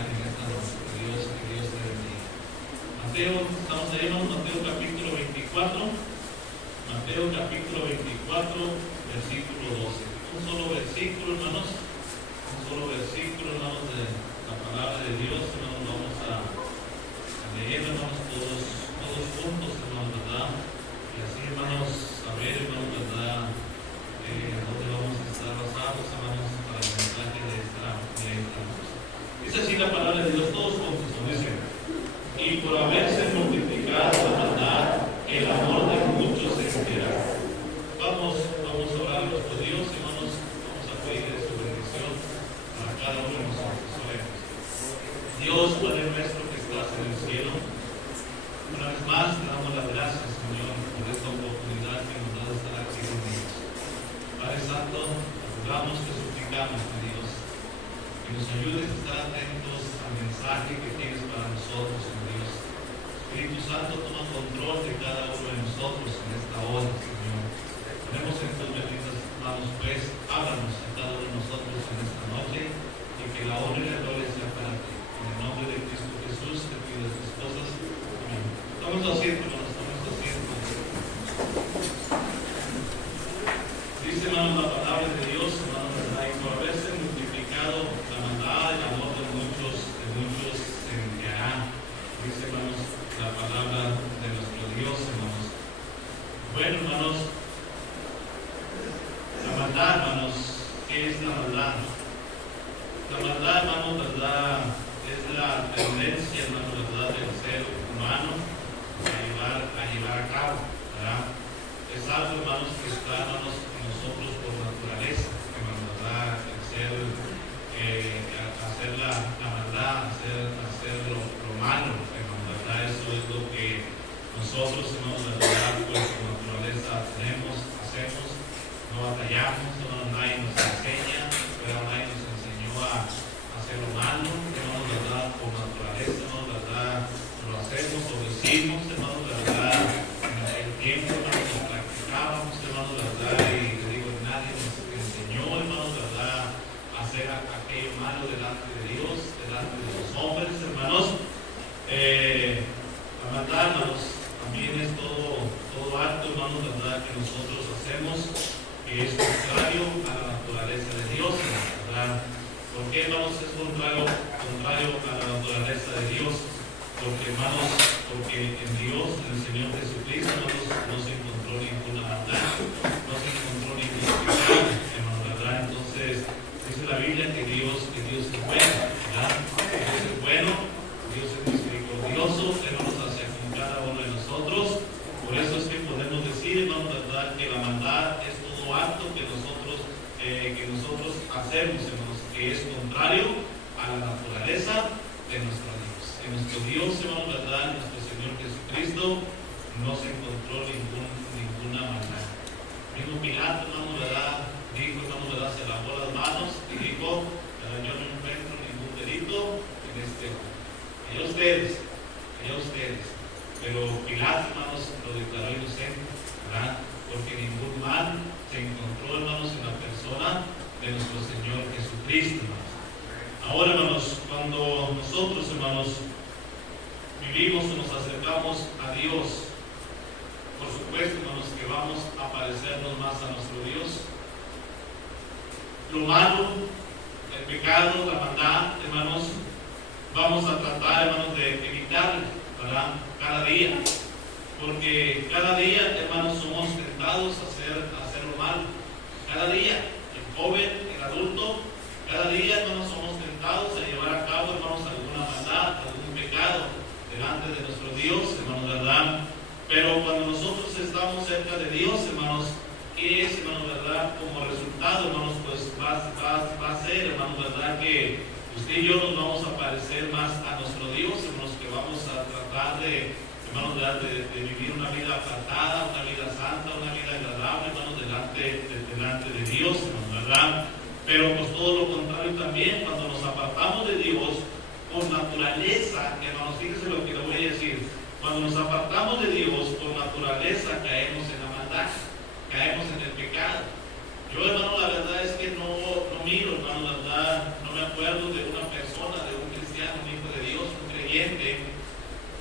en esta noche. Que Dios te bendiga. Mateo, estamos ahí, hermanos, Mateo capítulo 24. Mateo capítulo 24, versículo 12. Un solo versículo, hermanos. Un solo versículo, hermanos, de la palabra de Dios. Hermanos, vamos a leer, hermanos, todos juntos, hermanos, ¿verdad? Y así, hermanos, saber, hermanos, ¿verdad? Dónde vamos a estar basados, hermanos, para el mensaje de esta noche. Dice así la palabra de Dios, todos juntos, dice: y por haberse multiplicado la maldad, el amor de muchos se enfriará. Vamos a orar a nuestro Dios, hermanos, vamos a pedir su bendición para cada uno de nosotros. Oremos. Dios, Padre nuestro que estás en el cielo, una vez más te damos las gracias, Señor, por esta oportunidad que nos da de estar aquí reunidos. Padre Santo, rogamos, te suplicamos, Dios, que nos ayudes a estar atentos al mensaje que tienes para nosotros, Dios. Espíritu Santo, toma control de cada uno de nosotros en esta hora, Señor. Ponemos en tus benditas manos, pues, háblanos a cada uno de nosotros en esta noche y que la honra y la gloria sea para ti. En el nombre de Cristo Jesús te pido estas cosas. Amén. Estamos haciendo, hermanos, estamos haciendo. Dice, hermanos, la palabra de Dios, hermanos, ¿verdad? Y por haberse multiplicado la maldad, el amor de muchos se enfriará. Dice, hermanos, la palabra de nuestro Dios, hermanos. Bueno, hermanos, la maldad, hermanos, ¿qué es la maldad? La maldad, hermanos, ¿verdad? Es la tendencia, hermanos, ¿verdad?, del ser humano a llevar a cabo, ¿verdad? Es algo, hermanos, que está, hermanos, en nosotros por naturaleza, hermanos, ¿verdad? El ser, hacer la maldad, hacer lo malo, hermanos, ¿verdad? Eso es lo que nosotros, hermanos, ¿verdad?, pues por naturaleza tenemos, hacemos, no batallamos, hermanos, nadie nos enseña, pero nadie nos enseñó a hacer lo malo, hermanos, ¿verdad? Por naturaleza, hermanos, ¿verdad? Lo hacemos, lo decimos, hermanos, ¿verdad? En aquel tiempo, hermanos, lo practicábamos, hermanos, ¿verdad? Y les digo, nadie nos enseñó, hermanos, ¿verdad?, a hacer aquello malo delante de Dios, delante de los hombres, hermanos. La maldad, hermanos, también es todo acto, hermanos, ¿verdad?, que nosotros hacemos, que es contrario a la naturaleza de Dios, ¿verdad? ¿Por qué, hermanos, es contrario a la naturaleza de Dios? Porque, hermanos, porque en Dios, en el Señor Jesucristo, hermanos, no se encontró ninguna maldad, no se encontró ningún pecado, hermanos, ¿verdad? Entonces, dice la Biblia que Dios es bueno, ¿verdad? Dios es bueno, Dios es misericordioso, hermanos, hacia con cada uno de nosotros. Por eso es que podemos decir, hermanos, ¿verdad?, que la maldad es todo acto que nosotros hacemos, hermanos, que es contrario a la naturaleza de nuestro Dios. En nuestro Dios, hermanos, ¿verdad?, nuestro Señor Jesucristo, no se encontró ninguna maldad. Mismo Pilato, hermanos, ¿verdad?, dijo, hermanos, ¿verdad?, se lavó las manos y dijo, yo no encuentro ningún delito en este hombre. Allá ustedes. Pero Pilato, hermanos, lo declaró inocente, ¿verdad? Porque ningún mal se encontró, hermanos, en la persona de nuestro Señor Jesucristo, hermanos. Ahora, hermanos, cuando nosotros, hermanos, vivimos o nos acercamos a Dios, por supuesto, hermanos, que vamos a parecernos más a nuestro Dios. Lo malo, el pecado, la maldad, hermanos, vamos a tratar, hermanos, de evitarlo, ¿verdad?, cada día. Porque cada día, hermanos, somos tentados a hacer lo malo. Cada día, el joven, el adulto, cada día, hermanos, somos tentados a llevar a cabo, hermanos, alguna maldad, algún pecado delante de nuestro Dios, hermanos, ¿verdad? Pero cuando nosotros estamos cerca de Dios, hermanos, ¿qué es, hermanos, verdad? Como resultado, hermanos, pues va a ser, hermanos, ¿verdad?, que usted y yo nos vamos a parecer más a nuestro Dios, hermanos, que vamos a tratar de, hermanos, de vivir una vida apartada, una vida santa, una vida agradable, hermanos, delante de Dios, hermanos, ¿verdad? Pero pues todo lo contrario también, cuando nos apartamos de Dios, por naturaleza, hermanos, fíjense lo que le voy a decir, cuando nos apartamos de Dios, por naturaleza caemos en la maldad, caemos en el pecado. Yo, hermano, la verdad es que no miro, hermano, la verdad, no me acuerdo de una persona, de un cristiano, creyente,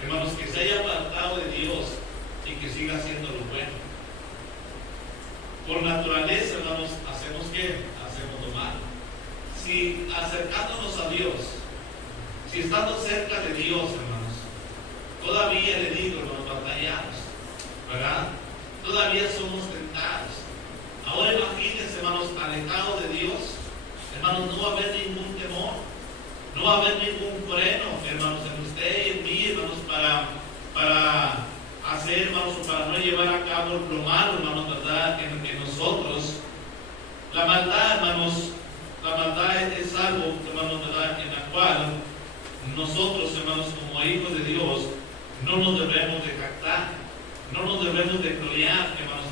hermanos, que se haya apartado de Dios y que siga haciendo lo bueno. Por naturaleza, hermanos, ¿hacemos qué? Hacemos lo malo. Si acercándonos a Dios, si estando cerca de Dios, hermanos, todavía le digo, hermanos, batallamos, ¿verdad? Todavía somos tentados. Ahora imagínense, hermanos, alejados de Dios, hermanos, no va a haber ningún temor, no va a haber ningún freno, hermanos, en usted y en mí, hermanos, para hacer, hermanos, o para no llevar a cabo lo malo, hermanos, ¿verdad? En nosotros. La maldad, hermanos, la maldad es algo, hermanos, ¿verdad? En la cual nosotros, hermanos, como hijos de Dios, no nos debemos de jactar, no nos debemos de gloriar, hermanos,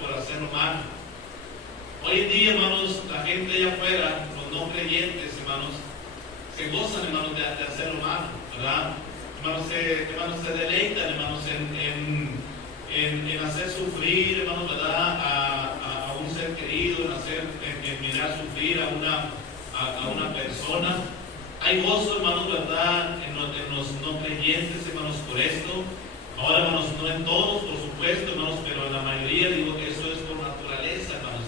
por hacer lo malo. Hoy en día, hermanos, la gente allá afuera, los no creyentes, hermanos, se gozan, hermanos, de hacer lo malo, ¿verdad? Hermanos, se deleitan, hermanos, en hacer sufrir, hermanos, ¿verdad? A un ser querido, en mirar sufrir a una persona. Hay gozo, hermanos, ¿verdad? En los no creyentes, hermanos, por esto. Ahora, hermanos, no en todos, por supuesto, hermanos, pero en la mayoría, digo que eso es por naturaleza, hermanos.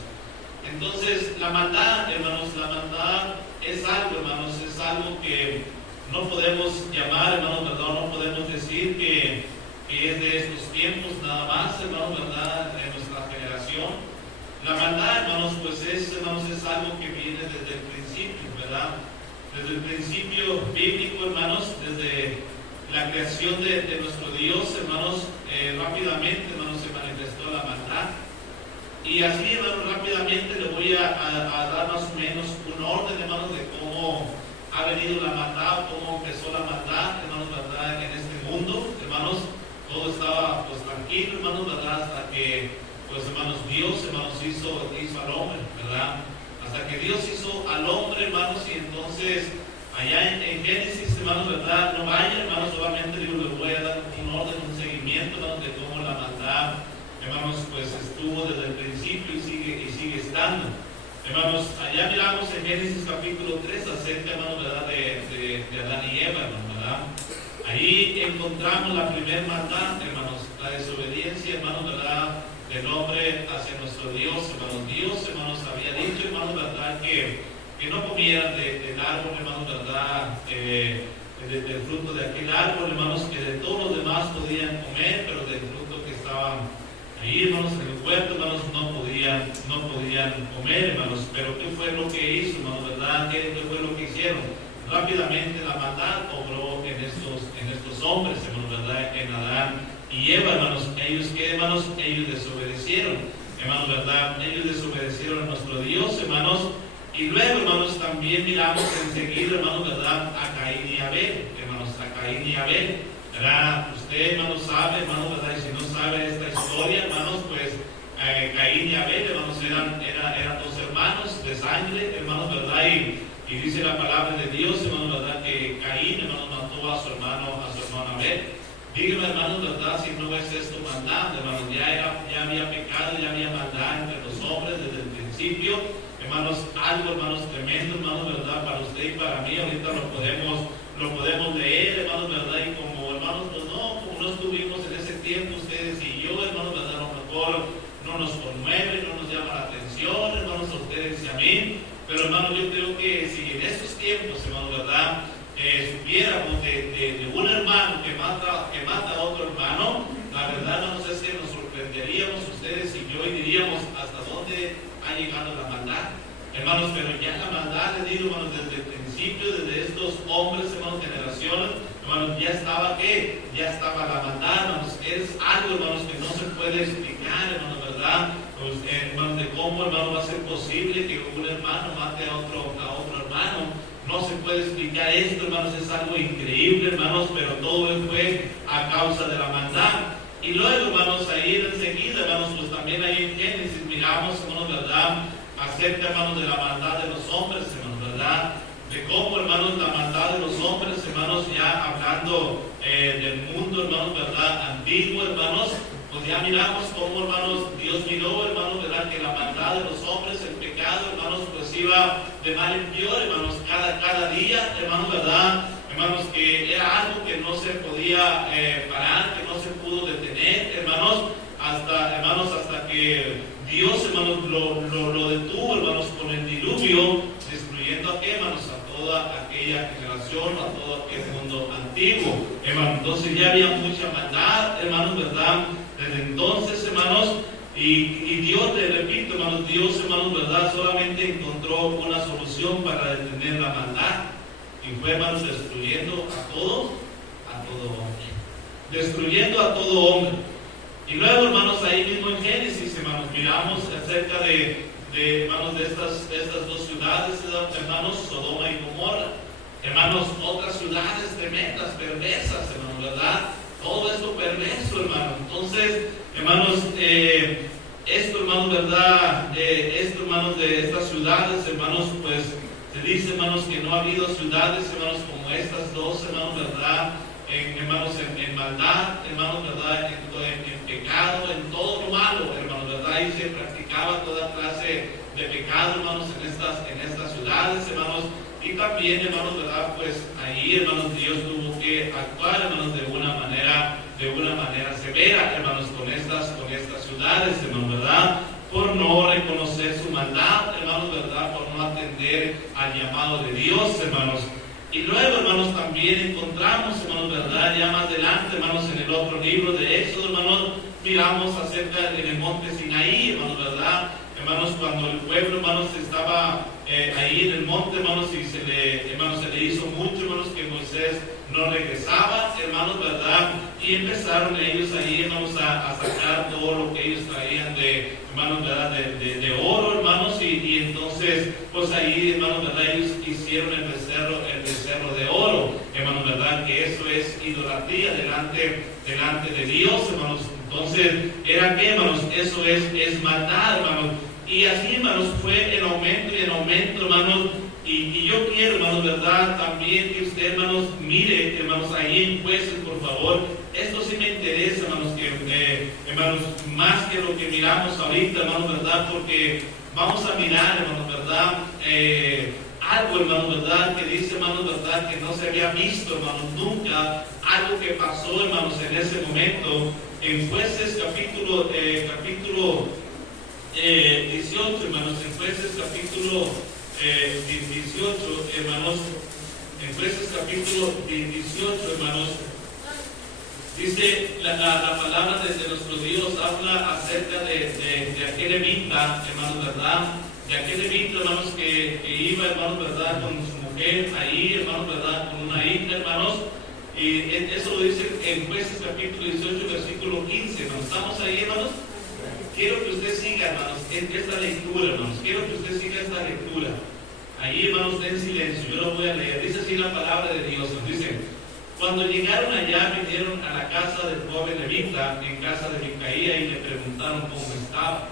Entonces, la maldad, hermanos, la maldad es algo, hermanos, es algo que no podemos llamar, hermanos, ¿verdad? No podemos decir que es de estos tiempos nada más, hermanos, ¿verdad? De nuestra generación. La maldad, hermanos, pues es algo que viene desde el principio, ¿verdad? Desde el principio bíblico, hermanos, desde la creación de nuestro Dios, hermanos, rápidamente, hermanos, se manifestó la maldad. Y así, hermanos, rápidamente le voy a dar más o menos un orden, hermanos, de cómo ha venido la maldad, cómo empezó la maldad, hermanos, ¿verdad? En este mundo, hermanos, todo estaba pues tranquilo, hermanos, ¿verdad? Hasta que, pues, hermanos, Dios, hermanos, hizo al hombre, ¿verdad? Hasta que Dios hizo al hombre, hermanos, y entonces allá en Génesis, hermanos, ¿verdad? No vayan, hermanos, solamente les voy a dar un orden, un seguimiento, hermanos, de cómo la maldad, hermanos, pues estuvo desde el principio y sigue estando. Hermanos, allá miramos en Génesis capítulo 3 acerca, hermanos, ¿verdad? De Adán y Eva, hermanos, ¿verdad? Ahí encontramos la primera maldad, hermanos, la desobediencia, hermanos, ¿verdad? Del hombre hacia nuestro Dios, hermanos. Dios, hermanos, había dicho, hermanos, ¿verdad? Que no comieran del árbol, hermanos, ¿verdad? Del fruto de aquel árbol, hermanos, que de todos los demás podían comer, pero del fruto que estaban ahí, hermanos, en el huerto, hermanos, no podían comer, hermanos. Pero ¿qué fue lo que hizo, hermanos, verdad? ¿Qué fue lo que hicieron? Rápidamente la maldad obró en estos hombres, hermanos, verdad, en Adán y Eva, hermanos. Ellos desobedecieron, hermanos, verdad, ellos desobedecieron a nuestro Dios, hermanos. Y luego, hermanos, también miramos enseguida, hermanos, verdad, a Caín y Abel, hermanos, a Caín y Abel, ¿verdad? Usted, hermanos, sabe, hermanos, verdad, y si no sabe esta historia, hermanos, pues Caín y Abel, hermanos, eran dos hermanos de sangre, hermanos, verdad, y dice la palabra de Dios, hermanos, verdad, que Caín, hermanos, mató a su hermano Abel. Dígame, hermanos, verdad, si no es esto maldad, hermanos, ya había pecado, ya había maldad entre los hombres desde el principio, hermanos, algo, hermanos, tremendo, hermanos, verdad, para usted y para mí. Ahorita lo podemos leer, hermanos, verdad, y como, hermanos, pues como no estuvimos en ese tiempo, ustedes y yo, hermanos, verdad, a lo mejor no nos conmueve, no nos llama la atención, hermanos, a ustedes y a mí. Pero, hermanos, yo creo que si en estos tiempos, hermanos, ¿verdad? Supiéramos de un hermano que mata a otro hermano, la verdad, hermanos, es que nos sorprenderíamos ustedes y yo y diríamos hasta dónde ha llegado la maldad. Hermanos, pero ya la maldad, les digo, hermanos, desde el principio, desde estos hombres, hermanos, generaciones, hermanos, ya estaba la maldad, hermanos. Es algo, hermanos, que no se puede explicar, hermanos, ¿verdad? Pues, hermanos, de cómo, hermano, va a ser posible que un hermano mate a otro hermano. No se puede explicar esto, hermanos, es algo increíble, hermanos, pero todo fue a causa de la maldad. Y luego, hermanos, ahí enseguida, hermanos, pues también ahí en Génesis miramos, hermanos, ¿verdad? Acerca, hermanos, de la maldad de los hombres, hermanos, ¿verdad? De cómo, hermanos, la maldad de los hombres, hermanos, ya hablando del mundo, hermanos, ¿verdad? Antiguo, hermanos, pues ya miramos cómo, hermanos, Dios miró, hermanos, ¿verdad? Que la maldad de los hombres, el pecado, hermanos, pues iba de mal en peor, hermanos, cada día, hermanos, ¿verdad? hermanos, que era algo que no se podía parar, que no se pudo detener, hermanos, hasta que Dios, hermanos, lo detuvo, hermanos, con el diluvio, destruyendo a qué, hermanos, a toda aquella generación, a todo aquel mundo antiguo, hermanos. Entonces ya había mucha maldad, hermanos, ¿verdad? Desde entonces, hermanos, y Dios, te repito, hermanos, Dios, hermanos, ¿verdad? Solamente encontró una solución para detener la maldad, y fue, hermanos, destruyendo a todo hombre, destruyendo a todo hombre. Y luego, hermanos, ahí mismo en Génesis, hermanos, miramos acerca de hermanos, de estas dos ciudades, hermanos, Sodoma y Gomorra. Hermanos, otras ciudades tremendas, perversas, hermanos, ¿verdad? Todo esto perverso, hermanos. Entonces, hermanos, esto, hermanos, ¿verdad? Esto, hermanos, de estas ciudades, hermanos, pues se dice, hermanos, que no ha habido ciudades, hermanos, como estas dos, hermanos, ¿verdad? Hermanos, en maldad, hermanos, ¿verdad? En pecado, en todo lo malo, hermanos, ¿verdad? Y se practicaba toda clase de pecado, hermanos, en estas ciudades, hermanos. Y también, hermanos, ¿verdad? Pues ahí, hermanos, Dios tuvo que actuar, hermanos, de una manera severa, hermanos, con estas ciudades, hermanos, ¿verdad? Por no reconocer su maldad, hermanos, ¿verdad? Por no atender al llamado de Dios, hermanos. Y luego, hermanos, también encontramos, hermanos, ¿verdad? Ya más adelante, hermanos, en el otro libro de Éxodo, hermanos, miramos acerca del monte Sinaí, hermanos, ¿verdad? Hermanos, cuando el pueblo, hermanos, estaba ahí en el monte, hermanos, y se le hizo mucho, hermanos, que Moisés no regresaba, hermanos, ¿verdad? Y empezaron ellos ahí, hermanos, a sacar todo lo que ellos traían hermanos, ¿verdad? De oro, hermanos, y entonces, pues ahí, hermanos, ¿verdad? Ellos hicieron el becerro de oro, hermanos, ¿verdad? Que eso es idolatría delante de Dios, hermanos. Entonces, ¿era qué, hermanos? Eso es maldad, hermanos. Y así, hermanos, fue en aumento y en aumento, hermanos. Y yo quiero, hermanos, ¿verdad? También que usted, hermanos, mire, hermanos, ahí en Jueces, por favor. Esto sí me interesa, hermanos, hermanos, más que lo que miramos ahorita, hermanos, ¿verdad? Porque vamos a mirar, hermanos, ¿verdad? Algo, hermanos, ¿verdad? Que dice, hermanos, ¿verdad? Que no se había visto, hermanos, nunca. Algo que pasó, hermanos, en ese momento. En Jueces capítulo 18, hermanos, en Jueces capítulo 18, hermanos, en Jueces capítulo 18, hermanos, dice la palabra de nuestro Dios, habla acerca de aquel levita, hermanos, ¿verdad? De aquel levita, hermanos, que iba, hermanos, ¿verdad? Con su mujer ahí, hermanos, ¿verdad? Con una hija, hermanos. Y eso lo dice en Jueces capítulo 18, versículo 15, hermanos. ¿Estamos ahí, hermanos? Quiero que usted siga, hermanos, esta lectura, hermanos. Quiero que usted siga esta lectura. Ahí, hermanos, en silencio. Yo lo voy a leer. Dice así la palabra de Dios. Nos dice: cuando llegaron allá, vinieron a la casa del joven levita, en casa de Micaía, y le preguntaron cómo estaba.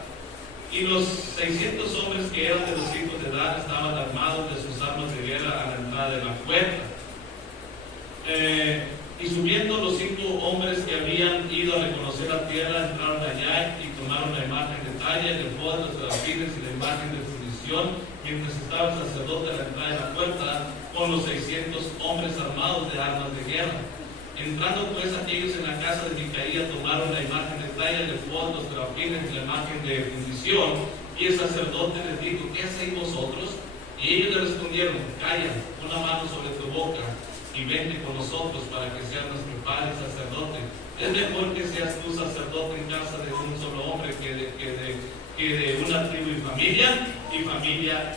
Y los 600 hombres que eran de los hijos de Dan estaban armados de sus armas de guerra a la entrada de la puerta. Y subiendo los 5 hombres que habían ido a reconocer la tierra, entraron allá y tomaron la imagen de talla, el efod, los serafines y la imagen de fundición, mientras estaba el sacerdote a la entrada de la puerta con los 600 hombres armados de armas de guerra. Entrando pues aquellos en la casa de Micaía, tomaron la imagen de talla, el efod, los serafines y la imagen de fundición, y el sacerdote les dijo: ¿qué hacéis vosotros? Y ellos le respondieron: calla, pon la mano sobre tu boca y vente con nosotros para que seas nuestro padre sacerdote. Es mejor que seas tú sacerdote en casa de un solo hombre que de una tribu y familia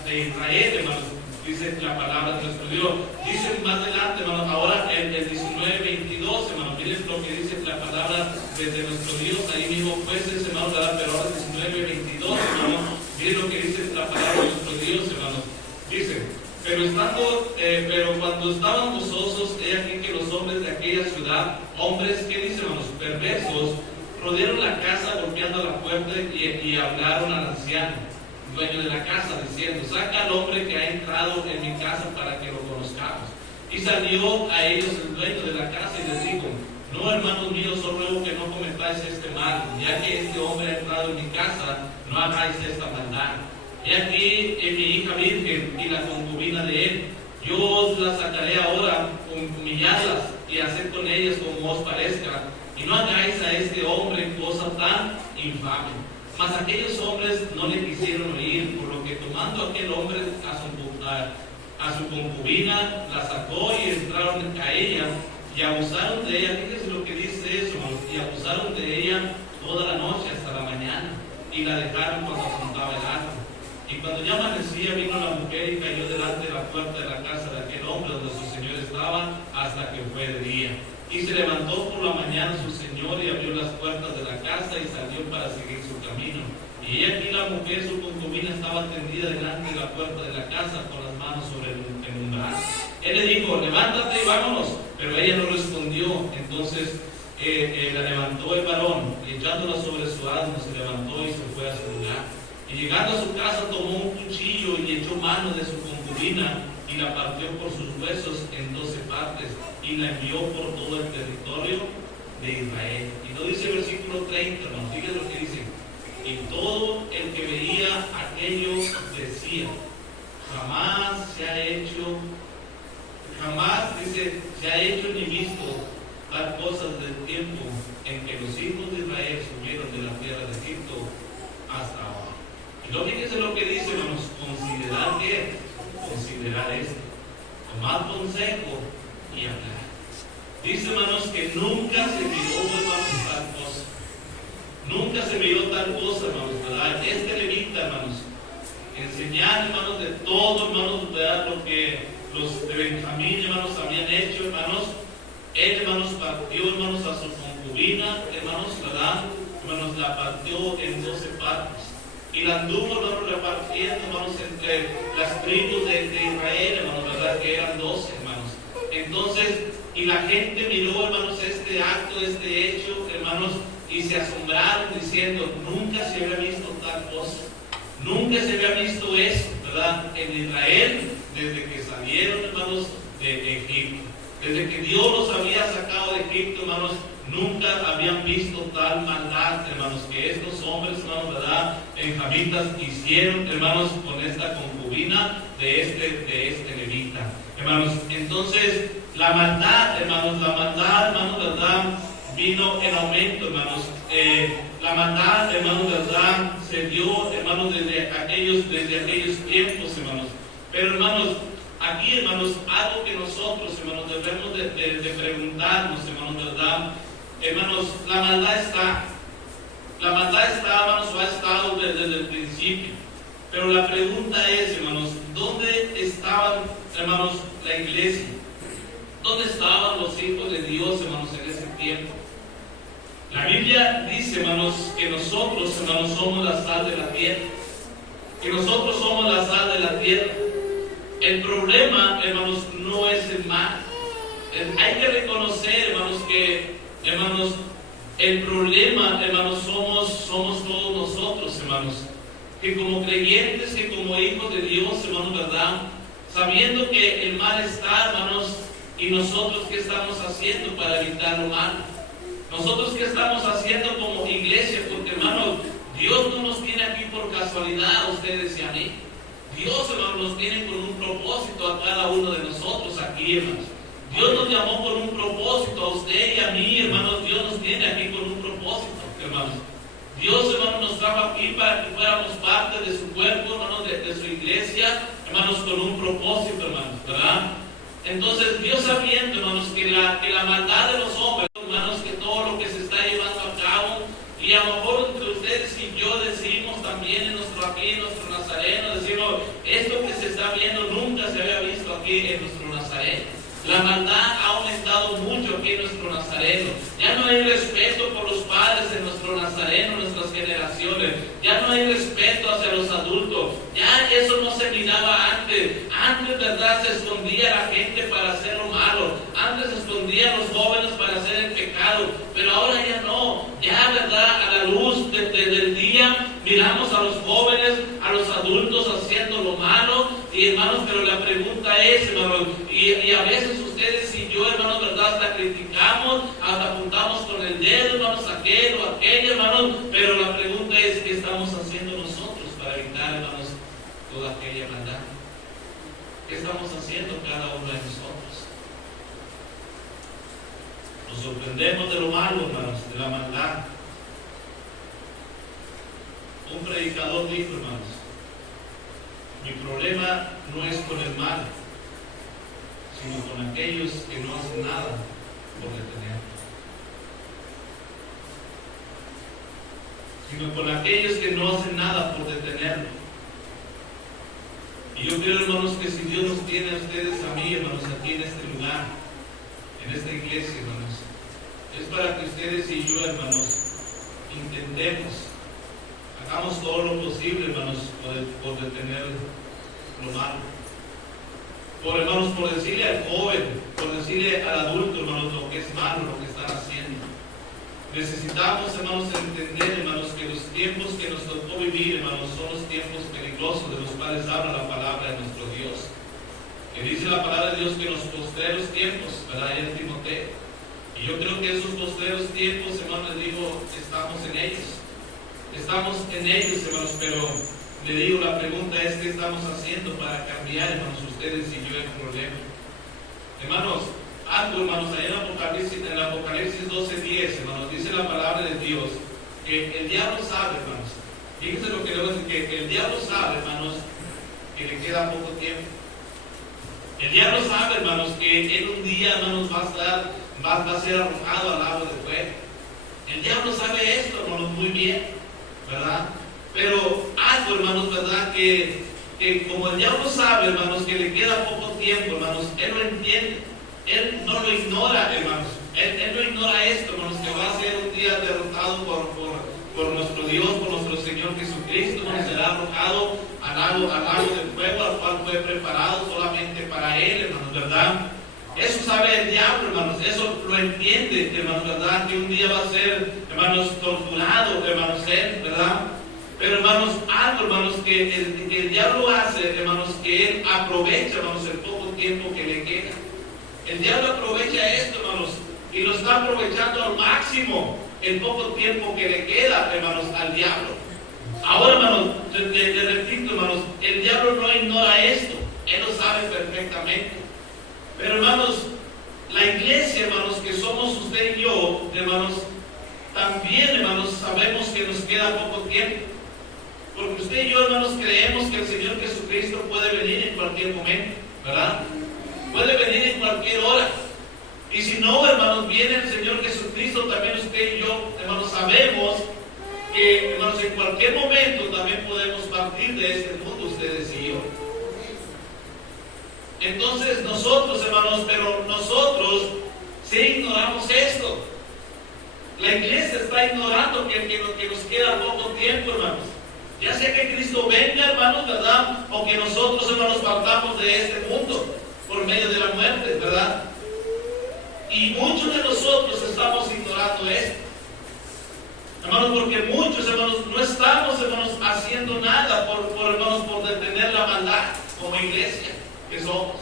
de Israel, hermanos. Dice la palabra de nuestro Dios. Dice más adelante, hermanos, ahora el 19:22, hermanos, miren lo que dice la palabra de nuestro Dios, ahí mismo Jueces, hermanos, pero ahora 19:22, hermanos, miren lo que dice la palabra de nuestro Dios, hermanos. Dice: pero cuando estaban gozosos, he aquí que los hombres de aquella ciudad, hombres, ¿qué dicen, hermanos? Perversos, rodearon la casa golpeando la puerta y hablaron al anciano, dueño de la casa, diciendo: saca al hombre que ha entrado en mi casa para que lo conozcamos. Y salió a ellos el dueño de la casa y les dijo: no, hermanos míos, os ruego que no cometáis este mal, ya que este hombre ha entrado en mi casa, no hagáis esta maldad. He aquí en mi hija virgen y la concubina de él. Yo os la sacaré ahora con humillarlas y hacer con ellas como os parezca, y no hagáis a este hombre cosa tan infame. Mas aquellos hombres no le quisieron oír, por lo que tomando aquel hombre a su concubina, la sacó y entraron a ella y abusaron de ella. Fíjense lo que dice eso, y abusaron de ella toda la noche hasta la mañana, y la dejaron cuando apuntaba el arco. Y cuando ya amanecía, vino la mujer y cayó delante de la puerta de la casa de aquel hombre donde su señor estaba, hasta que fue de día. Y se levantó por la mañana su señor y abrió las puertas de la casa y salió para seguir su camino. Y aquí la mujer, su concubina, estaba tendida delante de la puerta de la casa con las manos sobre el umbral. Él le dijo: levántate y vámonos. Pero ella no respondió. Entonces la levantó el varón, y echándola sobre su asno, se levantó y se fue a su lugar. Y llegando a su casa, tomó un cuchillo y echó mano de su concubina y la partió por sus huesos en 12 partes y la envió por todo el territorio de Israel. Y no dice el versículo 30, hermano, fíjense lo que dice: y todo el que veía aquello decía, jamás se ha hecho ni visto tal cosas del tiempo en que los hijos de Israel subieron de la tierra de Egipto hasta ahora. Y no, fíjense lo que dice, hermanos: considerar esto, tomar consejo y hablar. Dice, hermanos, que nunca se miró, hermanos, tal cosa. Nunca se miró tal cosa, hermanos, ¿verdad? Este levita, hermanos, enseñar, hermanos, de todo, hermanos, ¿verdad? Lo que los de Benjamín, hermanos, habían hecho, hermanos. Él, hermanos, partió, hermanos, a su concubina, hermanos, ¿verdad? Hermanos, la partió en 12 partes. Y la anduvo, hermanos, repartiendo, hermanos, entre las tribus de Israel, hermanos, ¿verdad? Que eran 12, hermanos. Entonces, y la gente miró, hermanos, este acto, este hecho, hermanos, y se asombraron diciendo: nunca se había visto tal cosa. Nunca se había visto eso, ¿verdad? En Israel, desde que salieron, hermanos, de Egipto. Desde que Dios los había sacado de Egipto, hermanos, nunca habían visto tal maldad, hermanos, que estos hombres, hermanos, ¿verdad? Benjamitas hicieron, hermanos, con esta concubina de este levita. Hermanos, entonces, la maldad, hermanos, ¿verdad? Vino en aumento, hermanos. La maldad, hermanos, ¿verdad? Se dio, hermanos, desde aquellos tiempos, hermanos. Pero, hermanos, aquí, hermanos, algo que nosotros, hermanos, debemos de preguntarnos, hermanos, ¿verdad? Hermanos, la maldad está, hermanos, o ha estado desde el principio. Pero la pregunta es, hermanos, ¿dónde estaban, hermanos, la iglesia? ¿Dónde estaban los hijos de Dios, hermanos, en ese tiempo? La Biblia dice, hermanos, que nosotros, hermanos, somos la sal de la tierra. Que nosotros somos la sal de la tierra. El problema, hermanos, no es el mal. Hay que reconocer, hermanos, que, hermanos, el problema, hermanos, somos todos nosotros, hermanos. Que como creyentes, que como hijos de Dios, hermanos, ¿verdad? Sabiendo que el mal está, hermanos, y nosotros, ¿qué estamos haciendo para evitar lo malo? Nosotros, ¿qué estamos haciendo como iglesia? Porque, hermanos, Dios no nos tiene aquí por casualidad a ustedes y a mí. Dios, hermanos, nos tiene con un propósito a cada uno de nosotros aquí, hermanos. Dios nos llamó con un propósito a usted y a mí, hermanos. Dios nos tiene aquí con un propósito, hermanos. Dios, hermanos, nos trajo aquí para que fuéramos parte de su cuerpo, hermanos, de su iglesia, hermanos, con un propósito, hermanos, ¿verdad? Entonces, Dios sabiendo, hermanos, que la maldad de los hombres, hermanos, que todo lo que se está llevando a cabo, y a lo mejor entre ustedes y yo decimos también en nuestro Nazareno, decimos, esto que se está viendo nunca se había visto aquí en nuestro Nazareno. La maldad ha aumentado mucho aquí en nuestro Nazareno. Ya no hay respeto por los padres en nuestro Nazareno, nuestras generaciones. Ya no hay respeto hacia los adultos. Ya eso no se miraba antes. Antes, ¿verdad? Se escondía a la gente para hacer lo malo. Antes se escondían los jóvenes para hacer el pecado. Pero ahora ya no. Ya, ¿verdad? A la luz del día miramos a los jóvenes, a los adultos haciendo lo malo. Y hermanos, pero la pregunta es, hermanos, y a veces ustedes y yo, hermanos, ¿verdad? Hasta criticamos, hasta apuntamos con el dedo, hermanos, aquel o aquella, hermanos, pero la pregunta es, ¿qué estamos haciendo nosotros para evitar, hermanos, toda aquella maldad? ¿Qué estamos haciendo cada uno de nosotros? Nos sorprendemos de lo malo, hermanos, de la maldad. Un predicador dijo, hermanos, mi problema no es con el mal, sino con aquellos que no hacen nada por detenerlo. Sino con aquellos que no hacen nada por detenerlo. Y yo creo, hermanos, que si Dios nos tiene a ustedes, a mí, hermanos, aquí en este lugar, en esta iglesia, hermanos, es para que ustedes y yo, hermanos, intentemos, hagamos todo lo posible, hermanos, por detener lo malo. Hermanos, por decirle al joven, por decirle al adulto, hermanos, lo que es malo, lo que están haciendo. Necesitamos, hermanos, entender, hermanos, que los tiempos que nos tocó vivir, hermanos, son los tiempos peligrosos de los cuales habla la palabra de nuestro Dios. Que dice la palabra de Dios que en los postreros tiempos, ¿verdad? En Timoteo. Y yo creo que esos postreros tiempos, hermanos, les digo, estamos en ellos. Estamos en ellos, hermanos, pero le digo, la pregunta es, ¿qué estamos haciendo para cambiar, hermanos, ustedes y yo el problema? Hermanos, algo, hermanos, allá en Apocalipsis 12:10, hermanos, dice la palabra de Dios que el diablo sabe, hermanos, fíjense lo que le voy a decir, que el diablo sabe, hermanos, que le queda poco tiempo. El diablo sabe, hermanos, que en un día, hermanos, va a ser arrojado al lago de fuego. El diablo sabe esto, hermanos, muy bien, ¿verdad? Pero algo, hermanos, ¿verdad? Que como el diablo sabe, hermanos, que le queda poco tiempo, hermanos, él lo entiende. Él no lo ignora, hermanos. Él no ignora esto, hermanos, que va a ser un día derrotado por nuestro Dios, por nuestro Señor Jesucristo, donde será arrojado al lago del fuego, al cual fue preparado solamente para Él, hermanos, ¿verdad? Eso sabe el diablo, hermanos, eso lo entiende, hermanos, ¿verdad? Que un día va a ser, hermanos, torturado, hermanos, Él, ¿verdad? Pero, hermanos, algo, hermanos, que el diablo hace, hermanos, que Él aprovecha, hermanos, el poco tiempo que le queda. El diablo aprovecha esto, hermanos, y lo está aprovechando al máximo el poco tiempo que le queda, hermanos, al diablo. Ahora, hermanos, le repito, hermanos, el diablo no ignora esto, él lo sabe perfectamente. Pero, hermanos, la iglesia, hermanos, que somos usted y yo, hermanos, también, hermanos, sabemos que nos queda poco tiempo. Porque usted y yo, hermanos, creemos que el Señor Jesucristo puede venir en cualquier momento, ¿verdad? Puede venir en cualquier hora. Y si no, hermanos, viene el Señor Jesucristo, también usted y yo, hermanos, sabemos que, hermanos, en cualquier momento también podemos partir de este mundo, ustedes y yo. Entonces nosotros, hermanos, pero nosotros sí ignoramos esto. La iglesia está ignorando que nos queda poco tiempo, hermanos. Ya sea que Cristo venga, hermanos, ¿verdad? O que nosotros, hermanos, partamos de este mundo por medio de la muerte, ¿verdad? Y muchos de nosotros estamos ignorando esto, hermanos, porque muchos, hermanos, no estamos, hermanos, haciendo nada hermanos, por detener la maldad como iglesia que somos.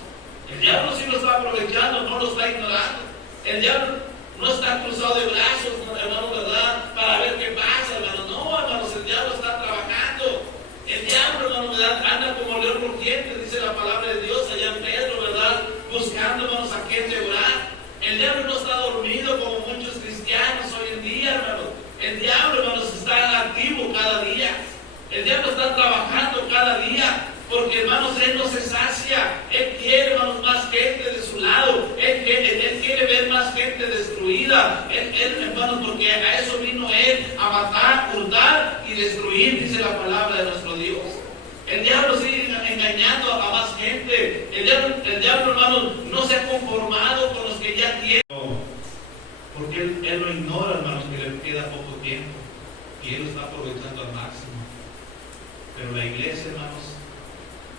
El diablo sí lo está aprovechando, no lo está ignorando. El diablo no está cruzado de brazos, hermanos, ¿verdad? Para ver qué pasa, hermanos. No, hermanos, el diablo está trabajando. El diablo, hermanos, ¿verdad? Anda como león rugiente, dice la palabra de Dios allá en Pedro, ¿verdad? Buscando, hermanos, a quien devorar. El diablo no está dormido como muchos cristianos hoy en día, hermanos. El diablo, hermanos, está activo cada día. El diablo está trabajando cada día. Porque, hermanos, Él no se sacia. Él quiere, hermanos, más gente de su lado. Él quiere ver más gente destruida. Él, hermanos, porque a eso vino Él, a matar, hurtar y destruir, dice la palabra de nuestro Dios. El diablo sigue engañando a más gente. El diablo, hermanos, no se ha conformado con los que ya tiene. Porque él lo ignora, hermanos, que le queda poco tiempo. Y Él lo está aprovechando al máximo. Pero la iglesia, hermanos,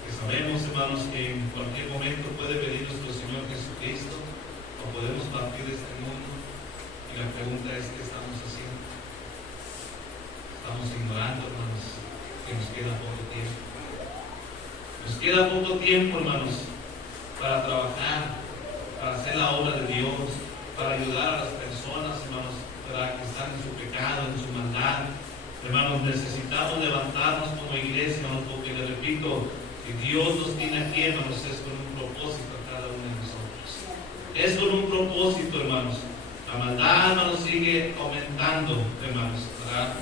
que sabemos, hermanos, que en cualquier momento puede venir nuestro Señor Jesucristo o podemos partir de este mundo. Y la pregunta es, ¿qué estamos haciendo? Estamos ignorando, hermanos, que nos queda poco tiempo. Nos queda poco tiempo, hermanos, para trabajar, para hacer la obra de Dios, para ayudar a las personas, hermanos, para que están en su pecado, en su maldad. Hermanos, necesitamos levantarnos como iglesia, hermanos, porque les repito, que Dios nos tiene aquí, hermanos, es con un propósito a cada uno de nosotros. Es con un propósito, hermanos. La maldad, hermanos, sigue aumentando, hermanos, ¿verdad?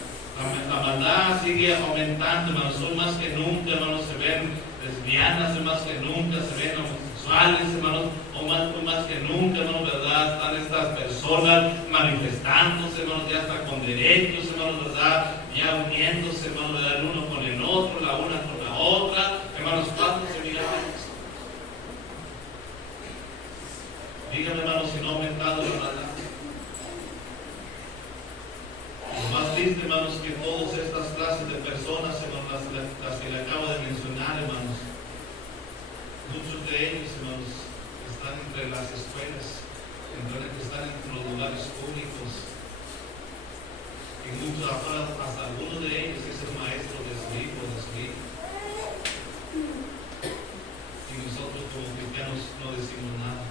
La maldad sigue aumentando, hermanos. Son más que nunca, hermanos, se ven lesbianas, son más que nunca, se ven homosexuales, hermanos, o más que nunca, hermanos, ¿verdad? Están estas personas manifestándose, hermanos, ya hasta con derechos, hermanos, ¿verdad? Ya uniéndose, hermanos, ¿verdad? El uno con el otro, la una con la otra, hermanos, ¿cuántos se miran esto? Díganme, hermanos, si no ha aumentado la maldad. Lo más triste, hermanos, que todas estas clases de personas, hermanos, las que le acabo de mencionar, hermanos, muchos de ellos, hermanos, están entre las escuelas, están entre los lugares públicos, y muchos, hasta algunos de ellos es el maestro de su hijo o de su hija. Y nosotros como cristianos no decimos nada.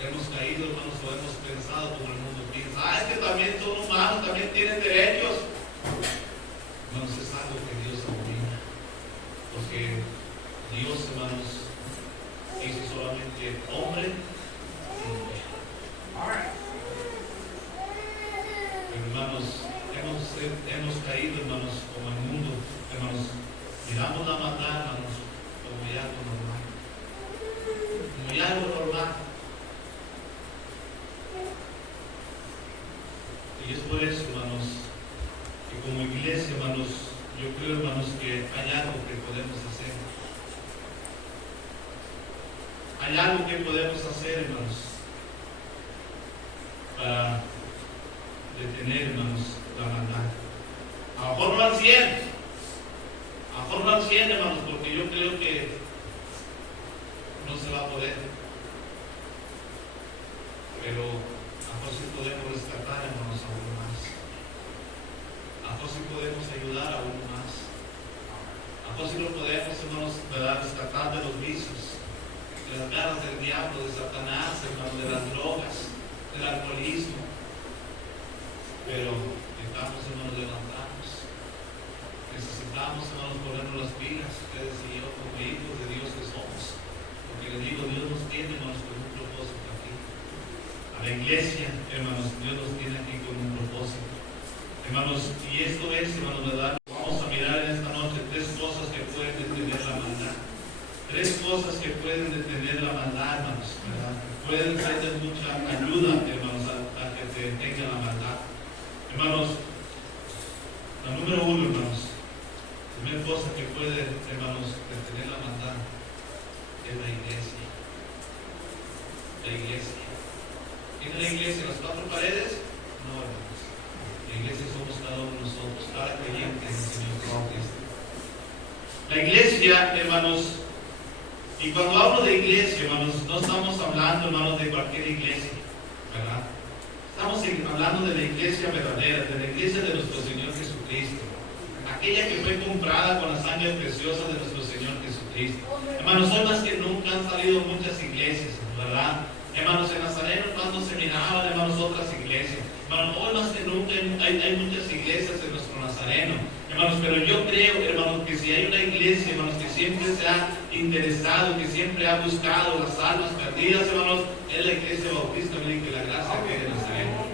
Hemos caído, hermanos, o hemos pensado como el mundo piensa, es que también son humanos, también tienen derechos. Hermanos, es algo que Dios abomina, porque Dios, hermanos, hizo solamente hombre y mujer. Pero, hermanos, hemos caído, hermanos, como el mundo, hermanos, miramos la maldad, hermanos, como ya algo normal, como ya algo normal. Y es por eso, hermanos, que como iglesia, hermanos, yo creo, hermanos, que hay algo que podemos hacer. Hay algo que podemos hacer, hermanos, para detener, hermanos, la maldad. A lo mejor no al 100, a lo mejor no al 100, hermanos, porque yo creo que no se va a poder. Pero a lo mejor sí podemos rescatar, hermanos, a uno más. A lo mejor sí podemos ayudar a uno más. A lo mejor sí lo podemos, hermanos, rescatar de los vicios, de las garras del diablo, de Satanás, hermanos, de las drogas, del alcoholismo. Pero necesitamos, hermanos, levantarnos. Necesitamos, hermanos, ponernos las pilas, ustedes y yo, como hijos de Dios que somos. Porque les digo, Dios nos tiene, hermanos, con un propósito aquí. A la iglesia, hermanos, Dios nos tiene aquí con un propósito. Hermanos, y esto es, hermanos, ¿verdad? Vamos a mirar en esta noche 3 cosas que pueden detener la maldad. 3 cosas que pueden detener la maldad, hermanos, ¿verdad? Pueden ser de mucha ayuda, hermanos, a que se detenga la maldad. Hermanos, la número 1, hermanos, la primera cosa que puede, hermanos, detener la maldad es la iglesia. La iglesia. ¿Tiene la iglesia las 4 paredes? No, hermanos. La iglesia somos cada uno de nosotros, cada creyente en el Señor Jesucristo. La iglesia, hermanos, y cuando hablo de iglesia, hermanos, no estamos hablando, hermanos, de cualquier iglesia, ¿verdad? Estamos hablando de la iglesia verdadera, de la iglesia de nuestro Señor Jesucristo, aquella que fue comprada con la sangre preciosa de nuestro Señor Jesucristo. Hermanos, hoy más que nunca han salido muchas iglesias, ¿verdad? Hermanos, en Nazareno cuando se miraban, hermanos, otras iglesias. Hermanos, hoy más que nunca hay muchas iglesias en nuestro Nazareno. Hermanos, pero yo creo, hermanos, que si hay una iglesia, hermanos, que siempre se ha interesado, que siempre ha buscado las almas perdidas, hermanos, es la iglesia bautista de la gracia que hay de Nazareno.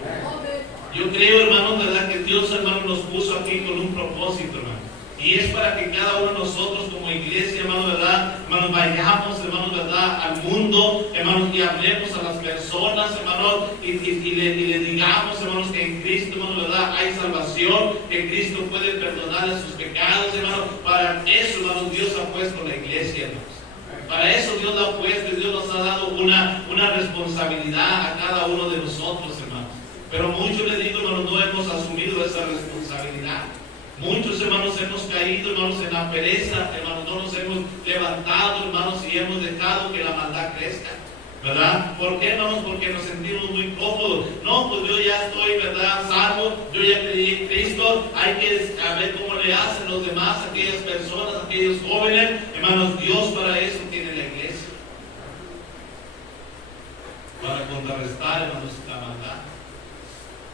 Yo creo, hermanos, verdad, que Dios, hermanos, nos puso aquí con un propósito, hermanos. Y es para que cada uno de nosotros como iglesia, hermanos, ¿verdad? Hermanos, vayamos, hermanos, ¿verdad? Al mundo, hermanos, y hablemos a las personas, hermanos, y le digamos, hermanos, que en Cristo, hermanos, ¿verdad? Hay salvación, que Cristo puede perdonarle sus pecados, hermanos. Para eso, hermanos, Dios ha puesto la iglesia, hermanos. Para eso Dios la ha puesto y Dios nos ha dado una responsabilidad a cada uno de nosotros, hermanos. Pero muchos, les digo, hermanos, no hemos asumido esa responsabilidad. Muchos, hermanos, hemos caído, hermanos, en la pereza, hermanos, no nos hemos levantado, hermanos, y hemos dejado que la maldad crezca, ¿verdad? ¿Por qué, hermanos? Porque nos sentimos muy cómodos. No, pues yo ya estoy, ¿verdad?, salvo, yo ya creí en Cristo, hay que ver cómo le hacen los demás, aquellas personas, aquellos jóvenes. Hermanos, Dios para eso tiene la iglesia, para contrarrestar, hermanos, la maldad,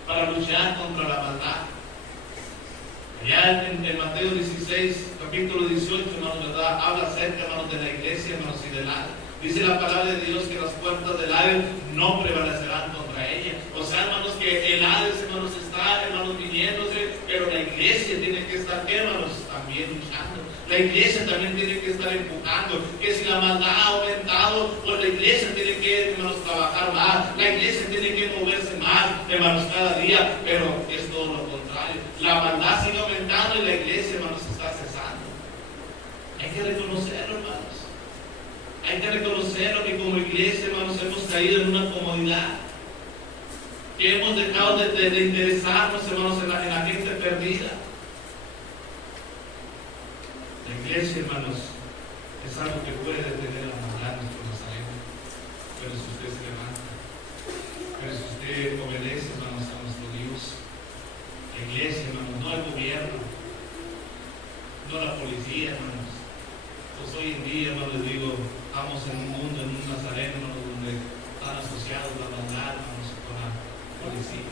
para luchar contra la maldad. Allá en Mateo 16, capítulo 18, hermanos, ¿verdad? Habla acerca, hermanos, de la iglesia, hermanos, y del Hades. Dice la palabra de Dios que las puertas del Hades no prevalecerán contra La iglesia también tiene que estar empujando. Que si la maldad ha aumentado, pues la iglesia tiene que, hermanos, trabajar más. La iglesia tiene que moverse más, hermanos, cada día. Pero es todo lo contrario. La maldad sigue aumentando y la iglesia, hermanos, está cesando. Hay que reconocerlo, hermanos. Hay que reconocerlo que como iglesia, hermanos, hemos caído en una comodidad. Que hemos dejado de interesarnos, hermanos, en la gente perdida. La iglesia, hermanos, es algo que puede detener la maldad en nuestro Nazareno. Pero si usted se levanta, pero si usted obedece, hermanos, a nuestro Dios. La iglesia, hermanos, no el gobierno, no la policía, hermanos. Pues hoy en día, hermanos, les digo, estamos en un mundo, en un Nazareno, hermanos, donde están asociados la maldad, hermanos, con la policía.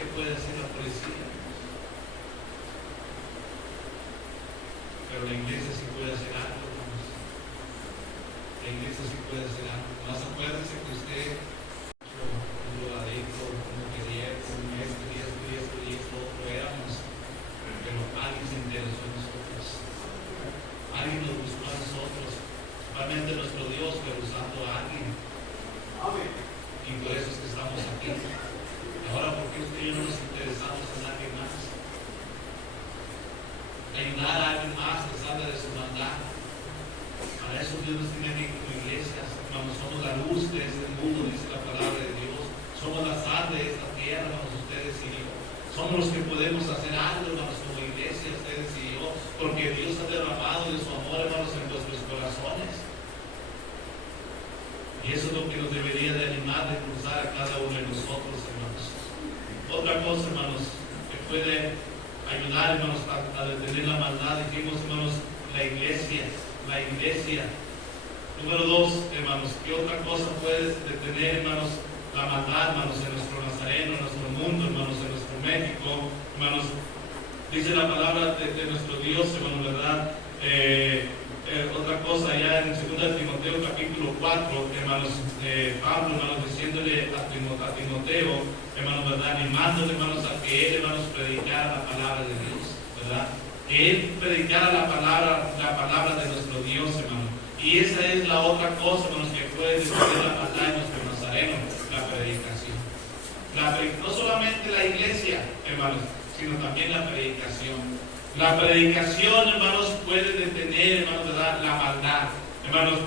¿Qué puede hacer la policía? Pero la iglesia sí puede hacer algo, hermanos. La iglesia sí puede hacer algo. Más acuérdese que usted, un drogadicto, un mujeriego, un esto, otro éramos. Pero alguien se interesó en nosotros. Alguien nos buscó a nosotros. Realmente nuestro Dios fue usando a alguien. Y por eso es que estamos aquí. Ahora, ¿por qué usted y yo no nos interesamos en alguien más? Ayudar a alguien más que salga de su maldad. Para eso Dios nos tiene aquí como iglesias. Hermanos, somos la luz de este mundo, dice la palabra de Dios. Somos la sal de esta tierra, hermanos, ustedes y yo. Somos los que podemos hacer algo, hermanos, como iglesia, ustedes y yo. Porque Dios ha derramado de su amor, hermanos, en nuestros corazones. Y eso es lo que nos debería de animar, de cruzar a cada uno de nosotros, hermanos. Otra cosa, hermanos, que puede ayudar, hermanos, a detener la maldad, dijimos, hermanos, la iglesia. Número 2, hermanos, ¿qué otra cosa puede detener, hermanos, la maldad, hermanos, en nuestro Nazareno, en nuestro mundo, hermanos, en nuestro México, hermanos? Dice la palabra de nuestro Dios, hermanos, ¿verdad? Otra cosa, ya en 2 Timoteo capítulo 4, hermanos, Pablo, hermanos, diciéndole a Timoteo, hermanos, ¿verdad? Animándole, hermanos, a que él, hermanos, predicara la palabra de Dios, ¿verdad? Que él predicara la palabra de nuestro Dios, hermanos. Y esa es la otra cosa, hermanos, que puede detener la maldad en nuestro Nazareno, la predicación. No solamente la iglesia, hermanos, sino también la predicación. La predicación, hermanos, puede detener, hermanos, ¿verdad? La maldad. Hermanos,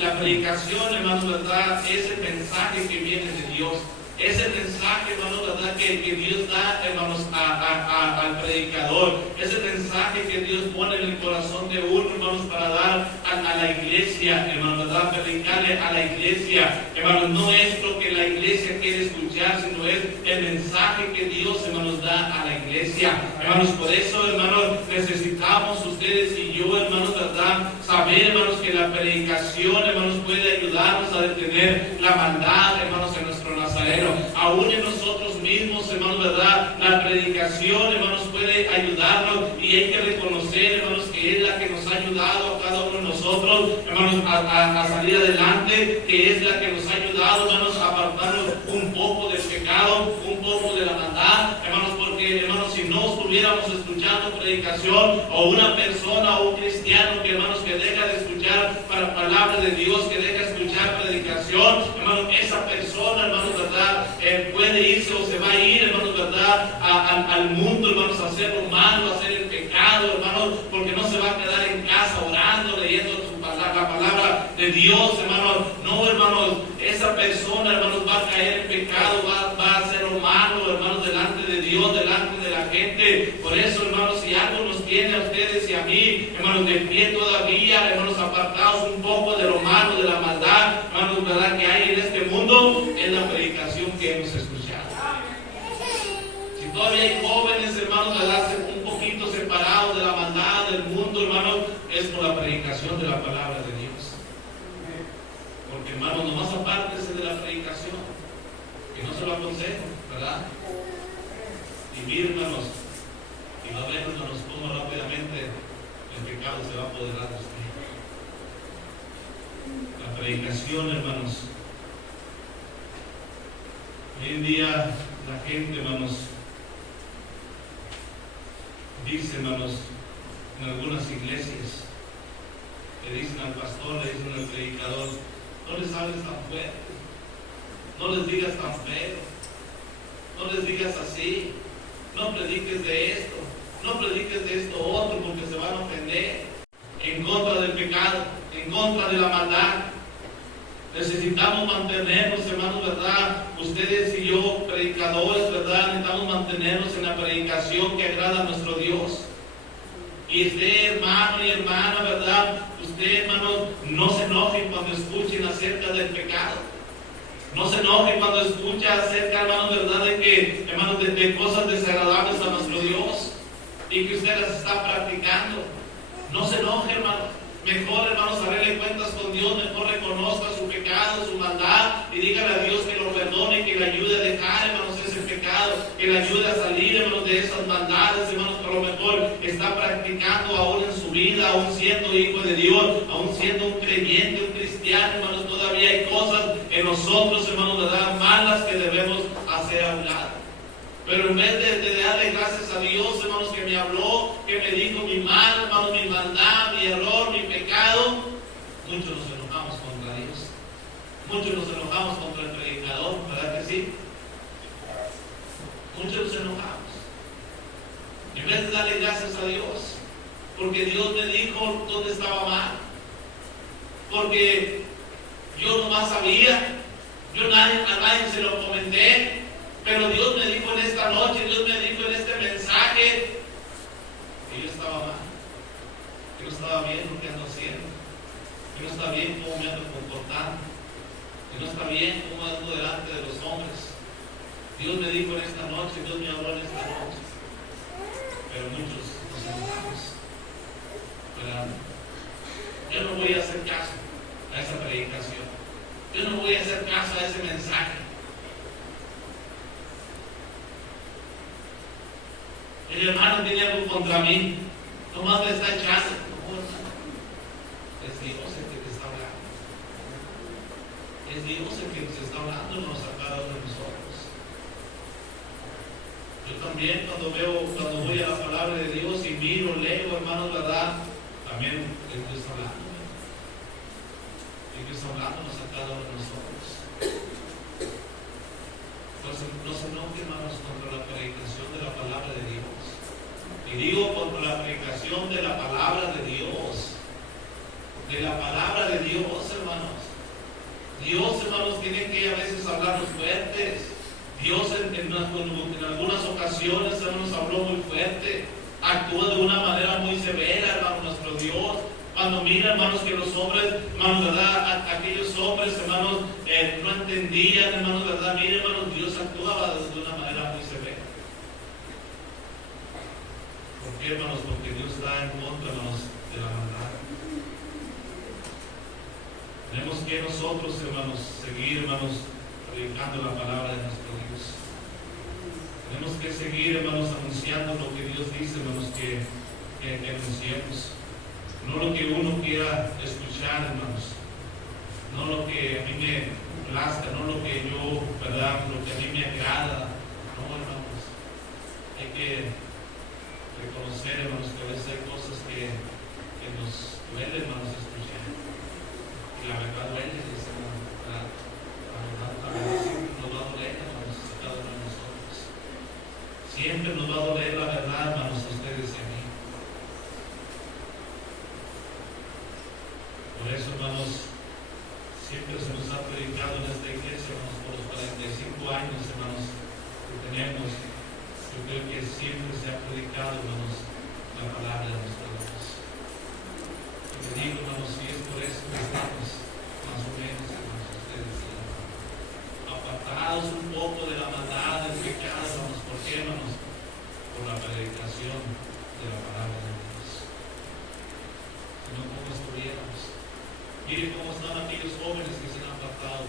la predicación, hermanos, ¿verdad? Es el mensaje que viene de Dios. Es el mensaje, hermanos, ¿verdad? Que Dios da, hermanos, al predicador. Es el mensaje que Dios pone en el corazón de uno, hermanos, para dar a la iglesia, hermanos, ¿verdad? Predicarle a la iglesia. Hermanos, no es lo que la iglesia quiere escuchar, sino es el mensaje que Dios, hermanos, da a la iglesia. Hermanos, por eso, hermanos, necesitamos ustedes y yo, hermanos, ¿verdad? Saber, hermanos, que la predicación, hermanos, puede ayudarnos a detener la maldad, hermanos, en nuestro Nazareno. Aún en nosotros mismos, hermanos, ¿verdad? La predicación, hermanos, puede ayudarnos y hay que reconocer, hermanos, que es la que nos ha ayudado a cada uno de nosotros, hermanos, a salir adelante, que es la que nos ha ayudado, hermanos, a apartarnos un poco del pecado, un poco de la maldad, hermanos, porque, hermanos, si no estuviéramos escuchando predicación, o una persona o un cristiano que, hermanos, que deja de escuchar la palabra de Dios, que deja de escuchar predicación, hermanos, esa persona, hermanos, ¿verdad? Puede irse o se va a ir, hermanos, ¿verdad? Al mundo, hermanos, a hacer lo malo, a hacer el pecado, hermanos, porque no se va a quedar en casa orando, leyendo la palabra de Dios, hermanos. No, hermanos, esa persona, hermanos, va a caer en pecado, va a hacer lo malo, hermanos, delante de Dios, delante de la gente. Por eso, hermanos, si algo nos tiene a ustedes y a mí, hermanos, de pie todavía, hermanos, apartados un poco de lo malo, de la maldad, hermanos, ¿verdad? Que hay en este mundo, es la predicación que hemos escuchado. Si todavía hay jóvenes, hermanos, ¿verdad? Un poquito separados de la maldad del mundo, hermanos, es por la predicación de la palabra de Dios. Porque, hermanos, nomás apártese de la predicación, que no se lo aconsejo, ¿verdad? Y miren, hermanos, y va a ver, hermanos, cómo rápidamente el pecado se va a apoderar de usted. La predicación, hermanos. Hoy en día la gente, hermanos, dice, hermanos, en algunas iglesias le dicen al pastor, le dicen al predicador: no les hables tan fuerte, no les digas tan feo, no les digas así, no prediques de esto, no prediques de esto otro, porque se van a ofender. En contra del pecado, en contra de la maldad. Necesitamos mantenernos, hermanos, ¿verdad? Ustedes y yo, predicadores, ¿verdad? Necesitamos mantenernos en la predicación que agrada a nuestro Dios. Y usted, hermano y hermana, ¿verdad? Usted, hermano, no se enoje cuando escuchen acerca del pecado. No se enoje cuando escucha acerca, hermanos, ¿verdad? De que, hermanos, de cosas desagradables a nuestro Dios y que usted las está practicando. No se enoje, hermano. Mejor, hermanos, arregle cuentas con Dios, mejor reconozca su pecado, su maldad, y dígale a Dios que lo perdone, que le ayude a dejar, hermanos, ese pecado, que le ayude a salir, hermanos, de esas maldades, hermanos, que a lo mejor está practicando aún en su vida, aún siendo hijo de Dios, aún siendo un creyente, un cristiano, hermanos. Todavía hay cosas en nosotros, hermanos, ¿verdad?, malas que debemos hacer a un lado. Pero en vez de darle gracias a Dios, hermanos, que me habló, que me dijo mi mal, hermanos, mi maldad, mi error, mi pecado, muchos nos enojamos contra Dios. Muchos nos enojamos contra el predicador, ¿verdad que sí? Muchos nos enojamos. En vez de darle gracias a Dios, porque Dios me dijo dónde estaba mal, porque yo nomás sabía, a nadie se lo comenté. Pero Dios me dijo en esta noche, Dios me dijo en este mensaje que yo estaba mal, que no estaba bien lo que ando haciendo, que no está bien cómo me ando comportando, que no está bien cómo ando delante de los hombres. Dios me dijo en esta noche, Dios me habló en esta noche. Pero muchos nos enojamos. ¿Verdad? Yo no voy a hacer caso a esa predicación. Yo no voy a hacer caso a ese mensaje. El hermano tiene algo contra mí, nomás me está echando. No, hermano, es Dios el que te está hablando. Es Dios el que nos está hablando, nos a cada uno de nosotros. Yo también cuando voy a la palabra de Dios y miro, leo, hermanos, ¿verdad? También es Dios hablando. Y Dios hablándonos a cada uno de nosotros. Entonces, no se enojen, hermanos, contra la predicación de la palabra de Dios. Y digo contra la predicación de la palabra de Dios. De la palabra de Dios, hermanos. Dios, hermanos, tiene que a veces hablarnos fuertes. Dios en algunas ocasiones, hermanos, habló muy fuerte. Actúa de una manera muy severa, hermano, nuestro Dios. Cuando mira, hermanos, que los hombres, hermanos, ¿verdad? Aquellos hombres, hermanos, no entendían, hermanos, ¿verdad? Mire, hermanos, Dios actuaba de una manera muy severa. ¿Por qué, hermanos? Porque Dios está en contra, hermanos, de la maldad. Tenemos que nosotros, hermanos, seguir, hermanos, predicando la palabra de nuestro Dios. Tenemos que seguir, hermanos, anunciando lo que Dios dice, hermanos, que anunciemos. No lo que uno quiera escuchar, hermanos. No lo que a mí me plazca, no lo que yo, ¿verdad? Lo que a mí me agrada. No, hermanos. Hay que reconocer, hermanos, que a veces hay cosas que nos duele, hermanos, escuchar. Y la verdad duele, dice, ¿verdad? La verdad siempre nos va a doler, hermanos, a cada uno de nosotros. Siempre nos va a doler la verdad, hermanos, a ustedes y a mí. Por eso, hermanos, siempre se nos ha predicado en esta iglesia, hermanos, por los 45 años, hermanos, que tenemos. Yo creo que siempre se ha predicado, hermanos, la palabra de nuestro Dios. Y te digo, hermanos, si es por eso que estamos, más o menos, hermanos, ustedes, apartados un poco de la maldad, del pecado, hermanos. ¿Por qué, hermanos? Por la predicación de la palabra de Dios. Si no, ¿cómo estuviéramos? Miren cómo están aquellos jóvenes que se han apartado,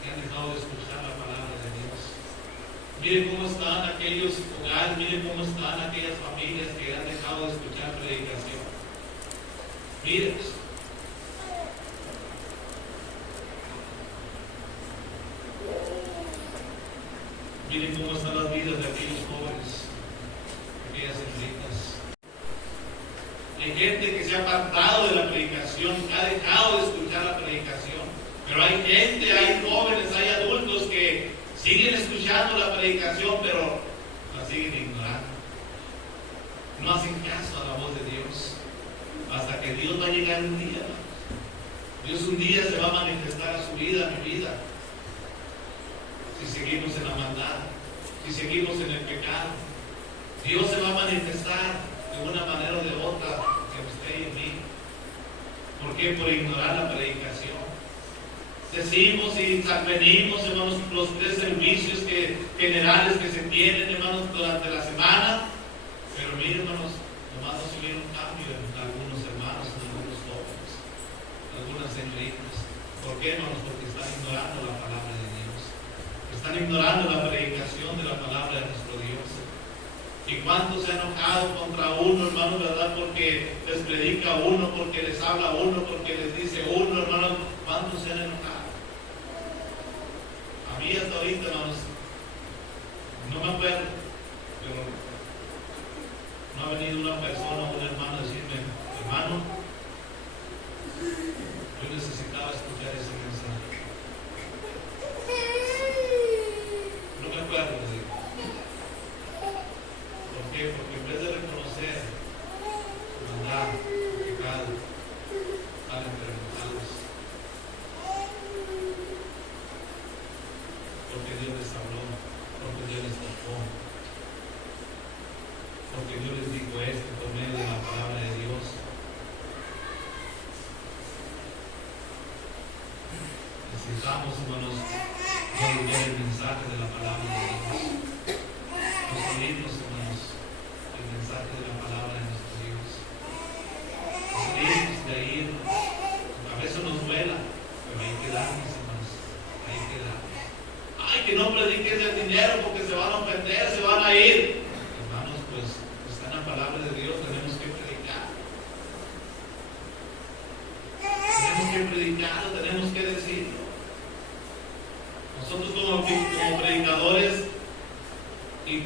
que han dejado de escuchar la palabra de Dios. Miren cómo están aquellos hogares, miren cómo están aquellas familias que han dejado de escuchar predicación. Miren. Miren cómo están las vidas de aquellos jóvenes, aquellas señoritas. hay gente, hay jóvenes, hay adultos que siguen escuchando la predicación, pero la siguen ignorando. No hacen caso a la voz de Dios. Hasta que Dios va a llegar un día. Dios un día se va a manifestar a su vida, a mi vida. Si seguimos en la maldad, si seguimos en el pecado, Dios se va a manifestar de una manera o de otra en usted y en mí. ¿Por qué? Por ignorar la predicación. Decimos y venimos, hermanos, los 3 servicios generales que se tienen, hermanos, durante la semana. Pero miren, hermanos, nomás no se vieron cambio en algunos hermanos, en algunos jóvenes, en algunas señoritas. ¿Por qué, hermanos? Porque están ignorando la palabra de Dios. Están ignorando la predicación de la palabra de nuestro Dios. ¿Y cuántos se han enojado contra uno, hermanos, verdad? Porque les predica uno, porque les habla uno, porque les dice uno, hermanos. ¿Cuántos se han enojado? A mí hasta ahorita, hermanos, no me acuerdo, pero no ha venido una persona o un hermano a decirme, hermano, yo necesitaba escuchar ese mensaje. No me acuerdo, digo. ¿Por qué? Porque en vez de reconocer su maldad, su pecado, están enfermos. Porque Dios les habló, porque Dios les tocó, porque Dios les dijo esto por medio de la palabra de Dios. Necesitamos, hermanos, volver el mensaje de la palabra de Dios. Los oídos, hermanos, el mensaje de la palabra de nuestro Dios. Los oídos de ahí, a veces nos duela, pero hay que darnos, hermanos, hay que darnos. Ay, que no prediques el dinero porque se van a ofender, se van a ir. Hermanos, pues está en la palabra de Dios, tenemos que predicar. Tenemos que predicarlo, tenemos que decirlo. Nosotros como predicadores y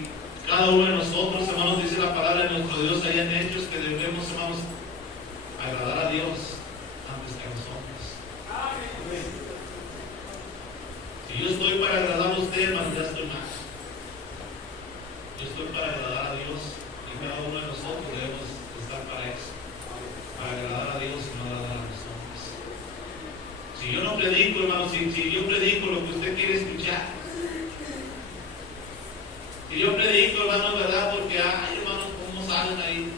cada uno de nosotros, hermanos, dice la palabra de nuestro Dios allá en Hechos que debemos, hermanos, agradar a Dios antes que a los hombres. Si yo estoy para agradar a usted, hermano, ya estoy mal. Yo estoy para agradar a Dios y cada uno de nosotros debemos estar para eso, para agradar a Dios y no agradar a los hombres. Si yo no predico, hermano, si yo predico lo que usted quiere escuchar, si yo predico, hermano, ¿verdad? Porque, ay, hermanos, ¿cómo salen ahí?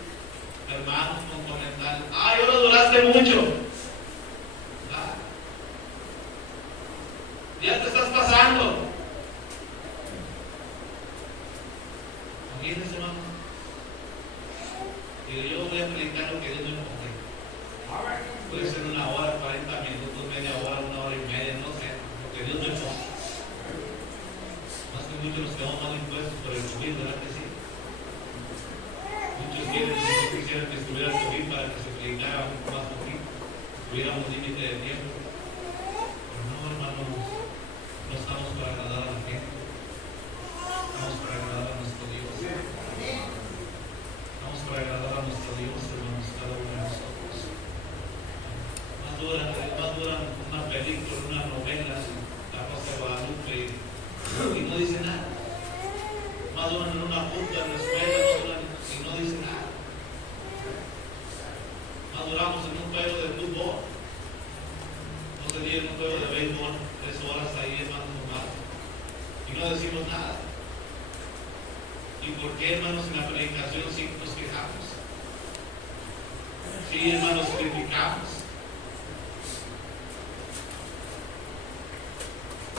Hermanos con comentarios. Ay, ahora duraste mucho. ¿Verdad? Ya te estás pasando. Imagínense, hermano. Y yo voy a predicar lo que Dios me pone. Puede ser 1 hora, 40 minutos, media hora, 1 hora y media, no sé, lo que Dios me pone. Más que muchos nos quedamos mal impuestos por el COVID, ¿verdad que sí? Muchos quisieran que estuviera el COVID para que se predicara más poquito, tuviéramos límite de tiempo. Pero no, hermanos, no estamos para agradar a la gente, estamos para agradar a nuestro Dios. Estamos para agradar a nuestro Dios, hermanos, cada uno de nosotros. Más dura una película, una novela, La Rosa de Guadalupe, y no dice nada. Más duran en una junta en la escuela, y no dice nada. Más duramos en un juego de fútbol, no se dice en un juego de béisbol, 3 horas ahí, hermanos, nomás, y no decimos nada. ¿Y por qué, hermanos, en la predicación sí nos quejamos? Sí, hermanos, criticamos.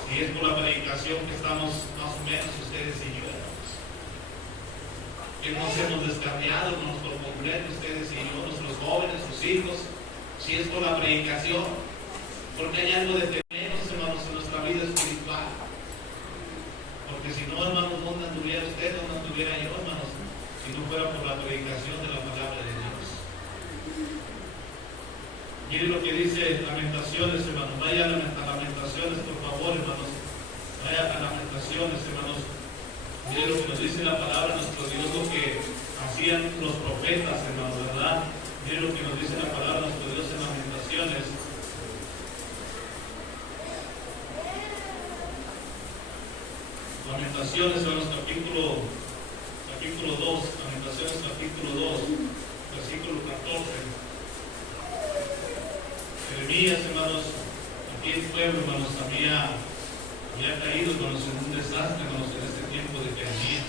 Y es por la predicación que estamos más o menos ustedes y yo, hermanos. Que nos hemos descarriado, hermanos, por completo, ustedes y yo, nuestros jóvenes, sus hijos. Si es por la predicación, porque hay algo de temeros, hermanos, en nuestra vida espiritual. Porque si no, hermanos, ¿dónde anduviera usted? ¿Dónde anduviera yo, hermanos? Si no fuera por la predicación de la palabra de Dios. Miren lo que dice Lamentaciones, hermanos. Vaya a Lamentaciones, por favor, hermanos. Vaya a Lamentaciones, hermanos. Miren lo que nos dice la palabra de nuestro Dios, lo que hacían los profetas, hermanos, ¿verdad? Miren lo que nos dice la palabra de nuestro Dios en Lamentaciones. Lamentaciones, hermanos, capítulo 2, Lamentaciones capítulo 2, versículo 14. Jeremías, hermanos, aquí el pueblo, hermanos, había caído, hermanos, en un desastre, hermanos, en este tiempo de Jeremías.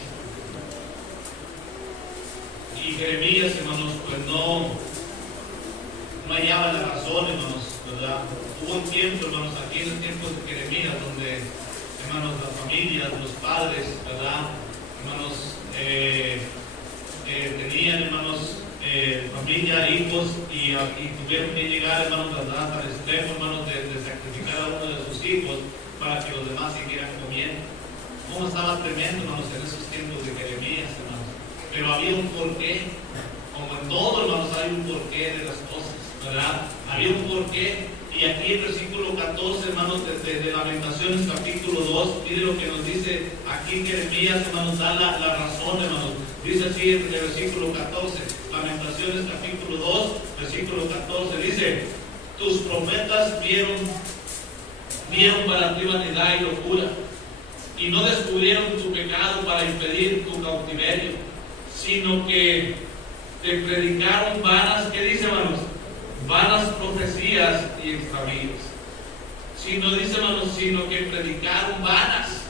Y Jeremías, hermanos, pues no hallaba la razón, hermanos, ¿verdad? Hubo un tiempo, hermanos, aquí en el tiempo de Jeremías, donde, hermanos, las familias, los padres, ¿verdad? Hermanos, tenían, hermanos, familia, hijos, y tuvieron que llegar, hermanos, ¿verdad?, al extremo, hermanos, de sacrificar a uno de sus hijos para que los demás siguieran comiendo. ¿Cómo estaba tremendo, hermanos, en esos tiempos de Jeremías, hermanos? Pero había un porqué. Como en todo, hermanos, hay un porqué de las cosas, ¿verdad? Había un porqué. Y aquí el versículo 14, hermanos, de Lamentaciones capítulo 2, mire lo que nos dice aquí Jeremías, hermanos, da la razón, hermanos. Dice así en el versículo 14, Lamentaciones capítulo 2, versículo 14, dice: tus profetas vieron para ti vanidad y locura, y no descubrieron tu pecado para impedir tu cautiverio, sino que te predicaron vanas, ¿qué dice, hermanos? Vanas profecías y extravíos. Sino, dice, hermanos, sino que predicaron vanas.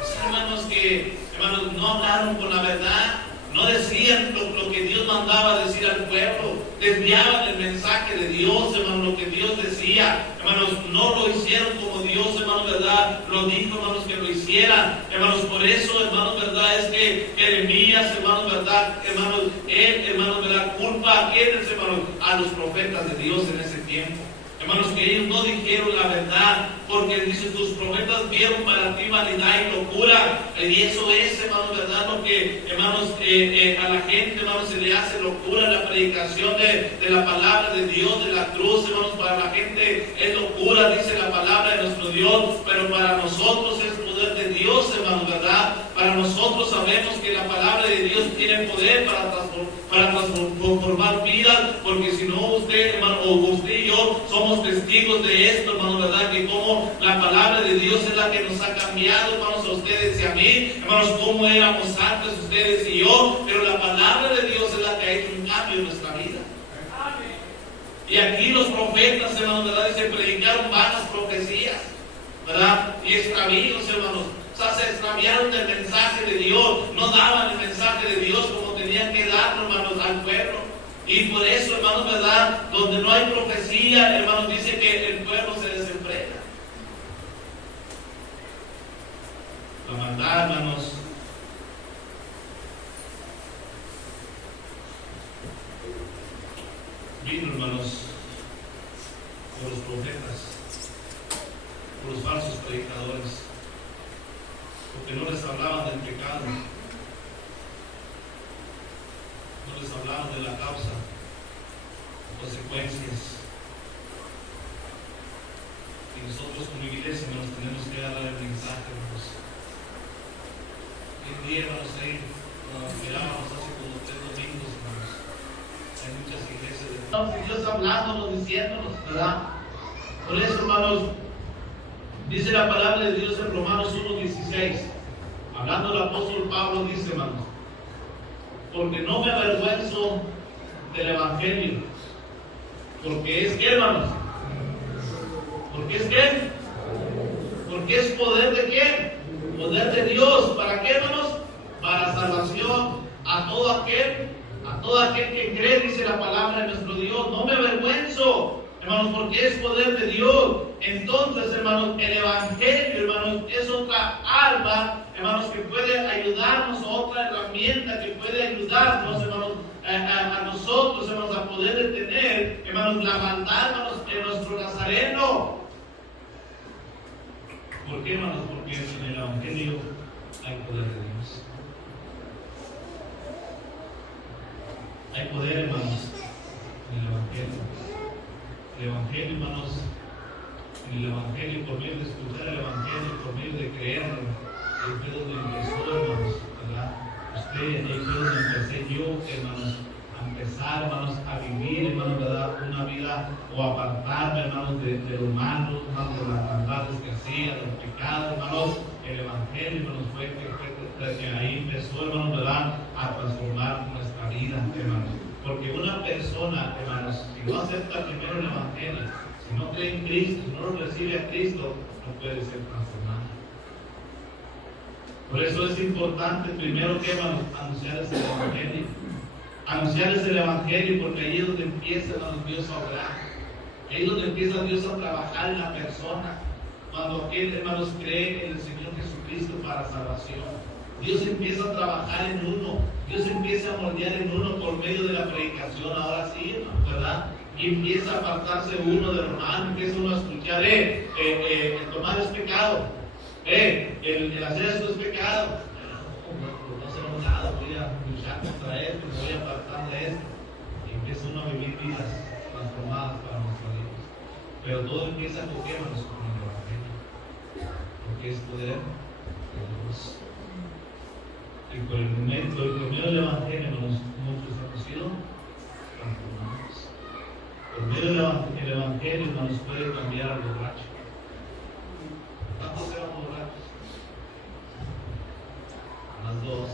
O sea, hermanos, que, hermanos, no hablaron con la verdad, no decían lo que Dios mandaba decir al pueblo, desviaban el mensaje de Dios, hermanos, lo que Dios decía, hermanos, no lo hicieron como Dios, hermanos, verdad, lo dijo, hermanos, que lo hicieran, hermanos. Por eso, hermanos, verdad, es que Jeremías, hermanos, verdad, hermanos, él, hermanos, verdad, culpa a quienes, hermanos, a los profetas de Dios en ese tiempo. Hermanos, que ellos no dijeron la verdad, porque dice: tus profetas vieron para ti vanidad y locura. Y eso es, hermanos, verdad, lo que, hermanos, a la gente, hermanos, se le hace locura. La predicación de la palabra de Dios, de la cruz, hermanos, para la gente es locura, dice la palabra de nuestro Dios, pero para nosotros es poder de Dios, hermanos, verdad. Para nosotros sabemos que la palabra de Dios tiene poder para transformar vidas, porque si no, usted, hermano, o usted y yo somos testigos de esto, hermano, verdad, que como la palabra de Dios es la que nos ha cambiado, hermanos, a ustedes y a mí, hermanos, como éramos antes ustedes y yo, pero la palabra de Dios es la que ha hecho un cambio en nuestra vida. Y aquí los profetas, hermanos, verdad, dice: predicaron vanas profecías, verdad, y extravíos, hermanos. O sea, se extraviaron del mensaje de Dios, no daban el mensaje de Dios como tenían que darlo, hermanos, al pueblo. Y por eso, hermanos, verdad, donde no hay profecía, hermanos, dice que el pueblo se desenfrena. La maldad, hermanos, vino, hermanos, por los profetas, por los falsos predicadores, porque no les hablaban del pecado, no les hablaban de la causa, consecuencias. Y nosotros como iglesia, hermanos, tenemos que dar el mensaje, hermanos. Hoy en día, hermanos, ahí mirábamos hace como 3 domingos, hermanos, hay muchas iglesias de Dios hablándonos, diciéndonos, ¿verdad? Por eso, hermanos, dice la palabra de Dios en Romanos 1:16, hablando el apóstol Pablo, dice, hermanos: porque no me avergüenzo del evangelio, porque es que, hermanos, porque es que, porque es poder de quién, poder de Dios. ¿Para qué, hermanos? Para salvación a todo aquel que cree, dice la palabra de nuestro Dios. No me avergüenzo, hermanos, porque es poder de Dios. Entonces, hermanos, el evangelio, hermanos, es otra arma, hermanos, que puede ayudarnos, otra herramienta que puede ayudarnos, hermanos, a nosotros, hermanos, a poder detener, hermanos, la maldad, hermanos, en nuestro Nazareno. ¿Por qué, hermanos? Porque en el evangelio hay poder de Dios. Hay poder, hermanos, en el evangelio. El evangelio, hermanos, en el evangelio, por medio de escuchar el evangelio, por medio de creerlo, ahí fue donde empezó, hermanos, ¿verdad? Usted, ahí fue donde empecé yo, hermanos, a empezar, hermanos, a vivir, hermanos, ¿verdad? Una vida, o apartarme, hermanos, de los malos, hermanos, de las maldades que hacía, de los pecados, hermanos. El evangelio Evangelio, hermanos, fue que ahí empezó, hermanos, ¿verdad?, a transformar nuestra vida, hermanos. Porque una persona, hermanos, si no acepta primero el Evangelio, si no cree en Cristo, si no lo recibe a Cristo, no puede ser transformada. Por eso es importante primero que anunciarles el Evangelio. Anunciarles el Evangelio, porque ahí es donde empieza, hermanos, Dios a obrar. Ahí es donde empieza Dios a trabajar en la persona. Cuando aquel, hermanos, cree en el Señor Jesucristo para salvación, Dios empieza a trabajar en uno. Dios empieza a moldear en uno por medio de la predicación. Ahora sí, hermanos, ¿verdad? Y empieza a apartarse uno de lo malo, empieza uno a escuchar, el tomar es pecado, el hacer esto es pecado. No hacemos nada, voy a luchar contra esto, me voy a apartar de esto. Y empieza uno a vivir vidas transformadas para nuestra vida. Pero todo empieza con qué, hermanos, con el Evangelio, porque es poder de Dios. Y por el medio del Evangelio, hermanos, muchos hemos sido transformados. Por medio del Evangelio, hermanos, puede cambiar al borracho. ¿Cuántos eran borrachos? Más dos.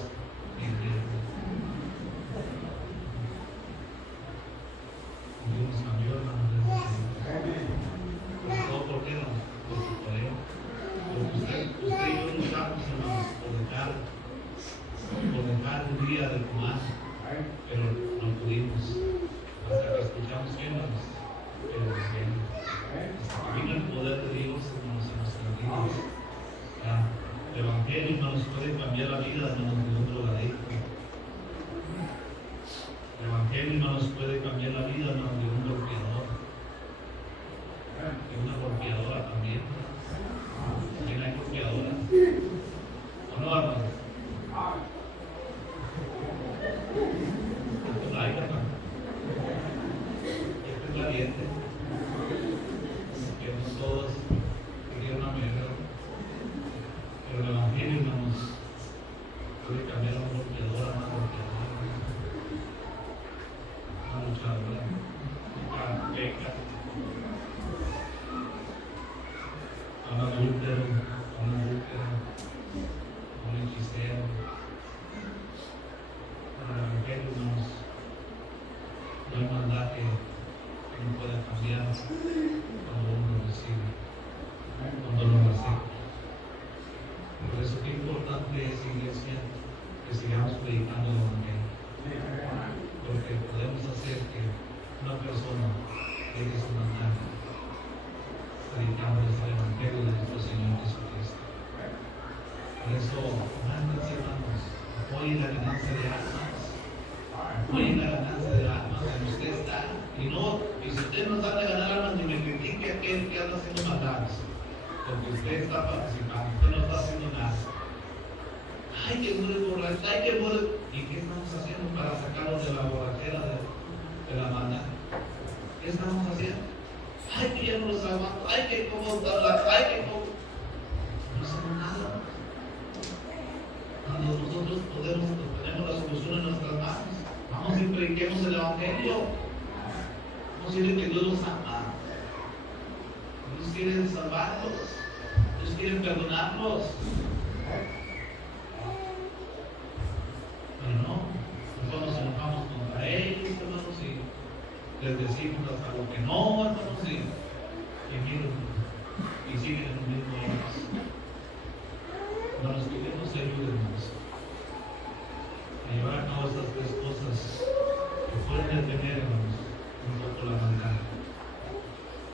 Dios nos cambió, hermanos. ¿Por qué no? Porque usted y yo luchamos, hermanos, por dejar un día de fumar, pero no pudimos, hasta que escuchamos que hermanos, el Evangelio, hasta que vino el poder de Dios, hermanos, en nuestras vidas. El Evangelio, hermanos, puede cambiar la vida, hermanos, de un drogadicto. El Evangelio, hermanos, puede cambiar la vida, hermanos, de un golpeador, de una golpeadora también. También hay golpeadoras, ¿o no, hermanos? Este es valiente, que no todos querían una mierda, pero el Evangelio, hermanos, puede cambiar a una golpeadora, una luchadora, una peca, a un adúltero, a una adúltera, a un hechicero. El Evangelio, hermanos, no hay maldad que no pueda cambiar cuando uno lo recibe, cuando lo acepta. Por eso qué importante es, iglesia, que sigamos predicando el Evangelio, porque podemos hacer que una persona deje su maldad predicando el Evangelio de nuestro Señor Jesucristo. Por eso, mándense, hermanos, apoyen la ganancia de almas. Apoyen la ganancia de almas donde usted está. Y si usted no sabe ganar almas, ni me critique a aquel que anda haciendo maldades, porque usted está participando, usted no está haciendo nada. Ay, que muere borracho, ay, que muere. ¿Y qué estamos haciendo para sacarnos de la borrachera de la maldad? ¿Qué estamos haciendo? Ay, que ya no los aguanto, ay, que cómo hablar, ay, que cómo. No hacemos nada. Cuando nosotros tenemos la solución en nuestras manos, vamos y prediquemos el Evangelio. Vamos a decirle que Dios los ama. Dios quiere salvarlos. Dios quiere perdonarlos. Pero no, nosotros nos enojamos contra ellos, hermanos, y les decimos hasta lo que no, hermanos, y siguen en el mismo error. Hermanos, que Dios nos ayude, hermanos, a llevar a cabo estas tres cosas que pueden detener, hermanos, un poco la maldad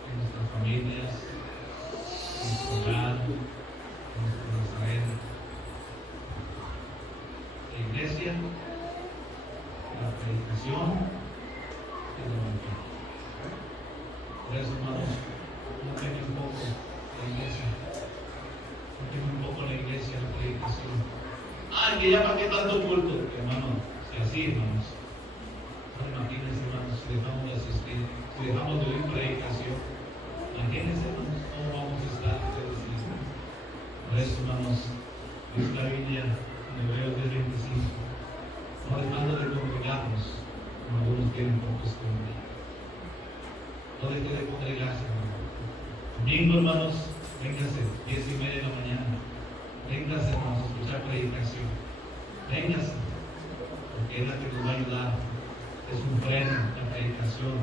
en nuestras familias, en nuestro hogar, en nuestro Nazareno, la iglesia, la predicación y el Evangelio. Por eso, hermanos, no tengan un poco la iglesia. Un poco la iglesia, la predicación. Ay, que ya para qué tanto culto, hermano. Si así, hermanos, no imagínense, hermanos, si dejamos de asistir, si dejamos de oír predicación, imagínense, hermanos, cómo vamos a estar ustedes mismos. Por eso, hermanos, dice la Biblia en Hebreos 10:25, no dejando de congregarnos, como algunos tienen por costumbre. No deje de congregarse, hermanos. Domingo, hermanos, véngase, 10:30 de la mañana. Véngase, Véngase, porque es la que nos va a ayudar. Es un freno, la predicación,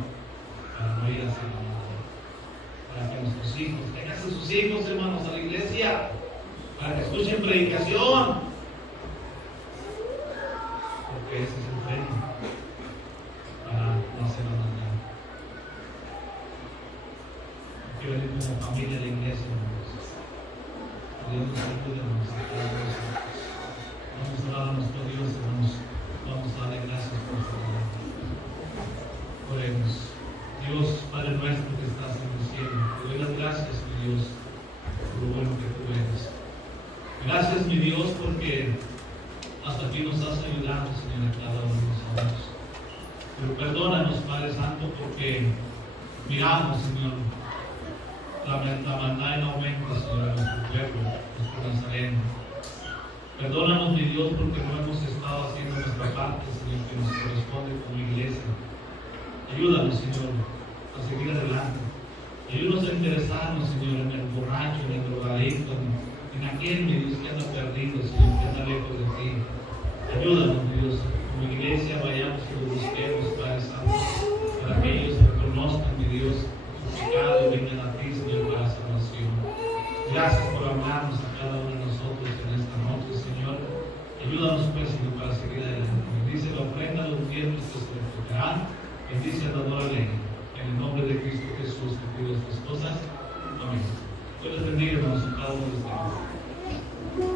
para no ir hacia la madre. Para que nuestros hijos, tengan a sus hijos, hermanos, a la iglesia, para que escuchen predicación. Porque ese es el freno para no hacer dañar. Quiero venir como familia de la iglesia, hermanos. Dios nos ayude, hermanos, a cada uno de nosotros. Vamos a orar a nuestro Dios, hermanos. Vamos a darle gracias por su palabra. Oremos. Dios, Padre nuestro que estás en el cielo, te doy las gracias, mi Dios, por lo bueno que tú eres. Gracias, mi Dios, porque hasta aquí nos has ayudado, Señor, a cada uno de nosotros. Pero perdónanos, Padre Santo, porque miramos, Señor, la maldad en aumento, Señor, a nuestro pueblo, nuestro Nazareno. Perdónanos, mi Dios, porque no hemos estado haciendo nuestra parte, Señor, que nos corresponde como iglesia. Ayúdanos, Señor, a seguir adelante. Ayúdanos a interesarnos, Señor, en el borracho, en el drogadicto, en aquel, mi Dios, que anda perdido, Señor, que anda lejos de ti. Ayúdanos, Dios, como iglesia vayamos y lo busquemos, Padre Santo, para que ellos reconozcan, mi Dios, su pecado y vengan a ti, Señor, para salvación. Gracias por hablarnos a cada uno de nosotros en esta noche, Señor. Ayúdanos, pues, Señor, para seguir adelante. Bendice la ofrenda, los diezmos que se recogerán. Bendice al dador alegre. En el nombre de Cristo Jesús, te pido estas cosas. Amén. Dios les bendiga, hermanos, a cada uno de ustedes.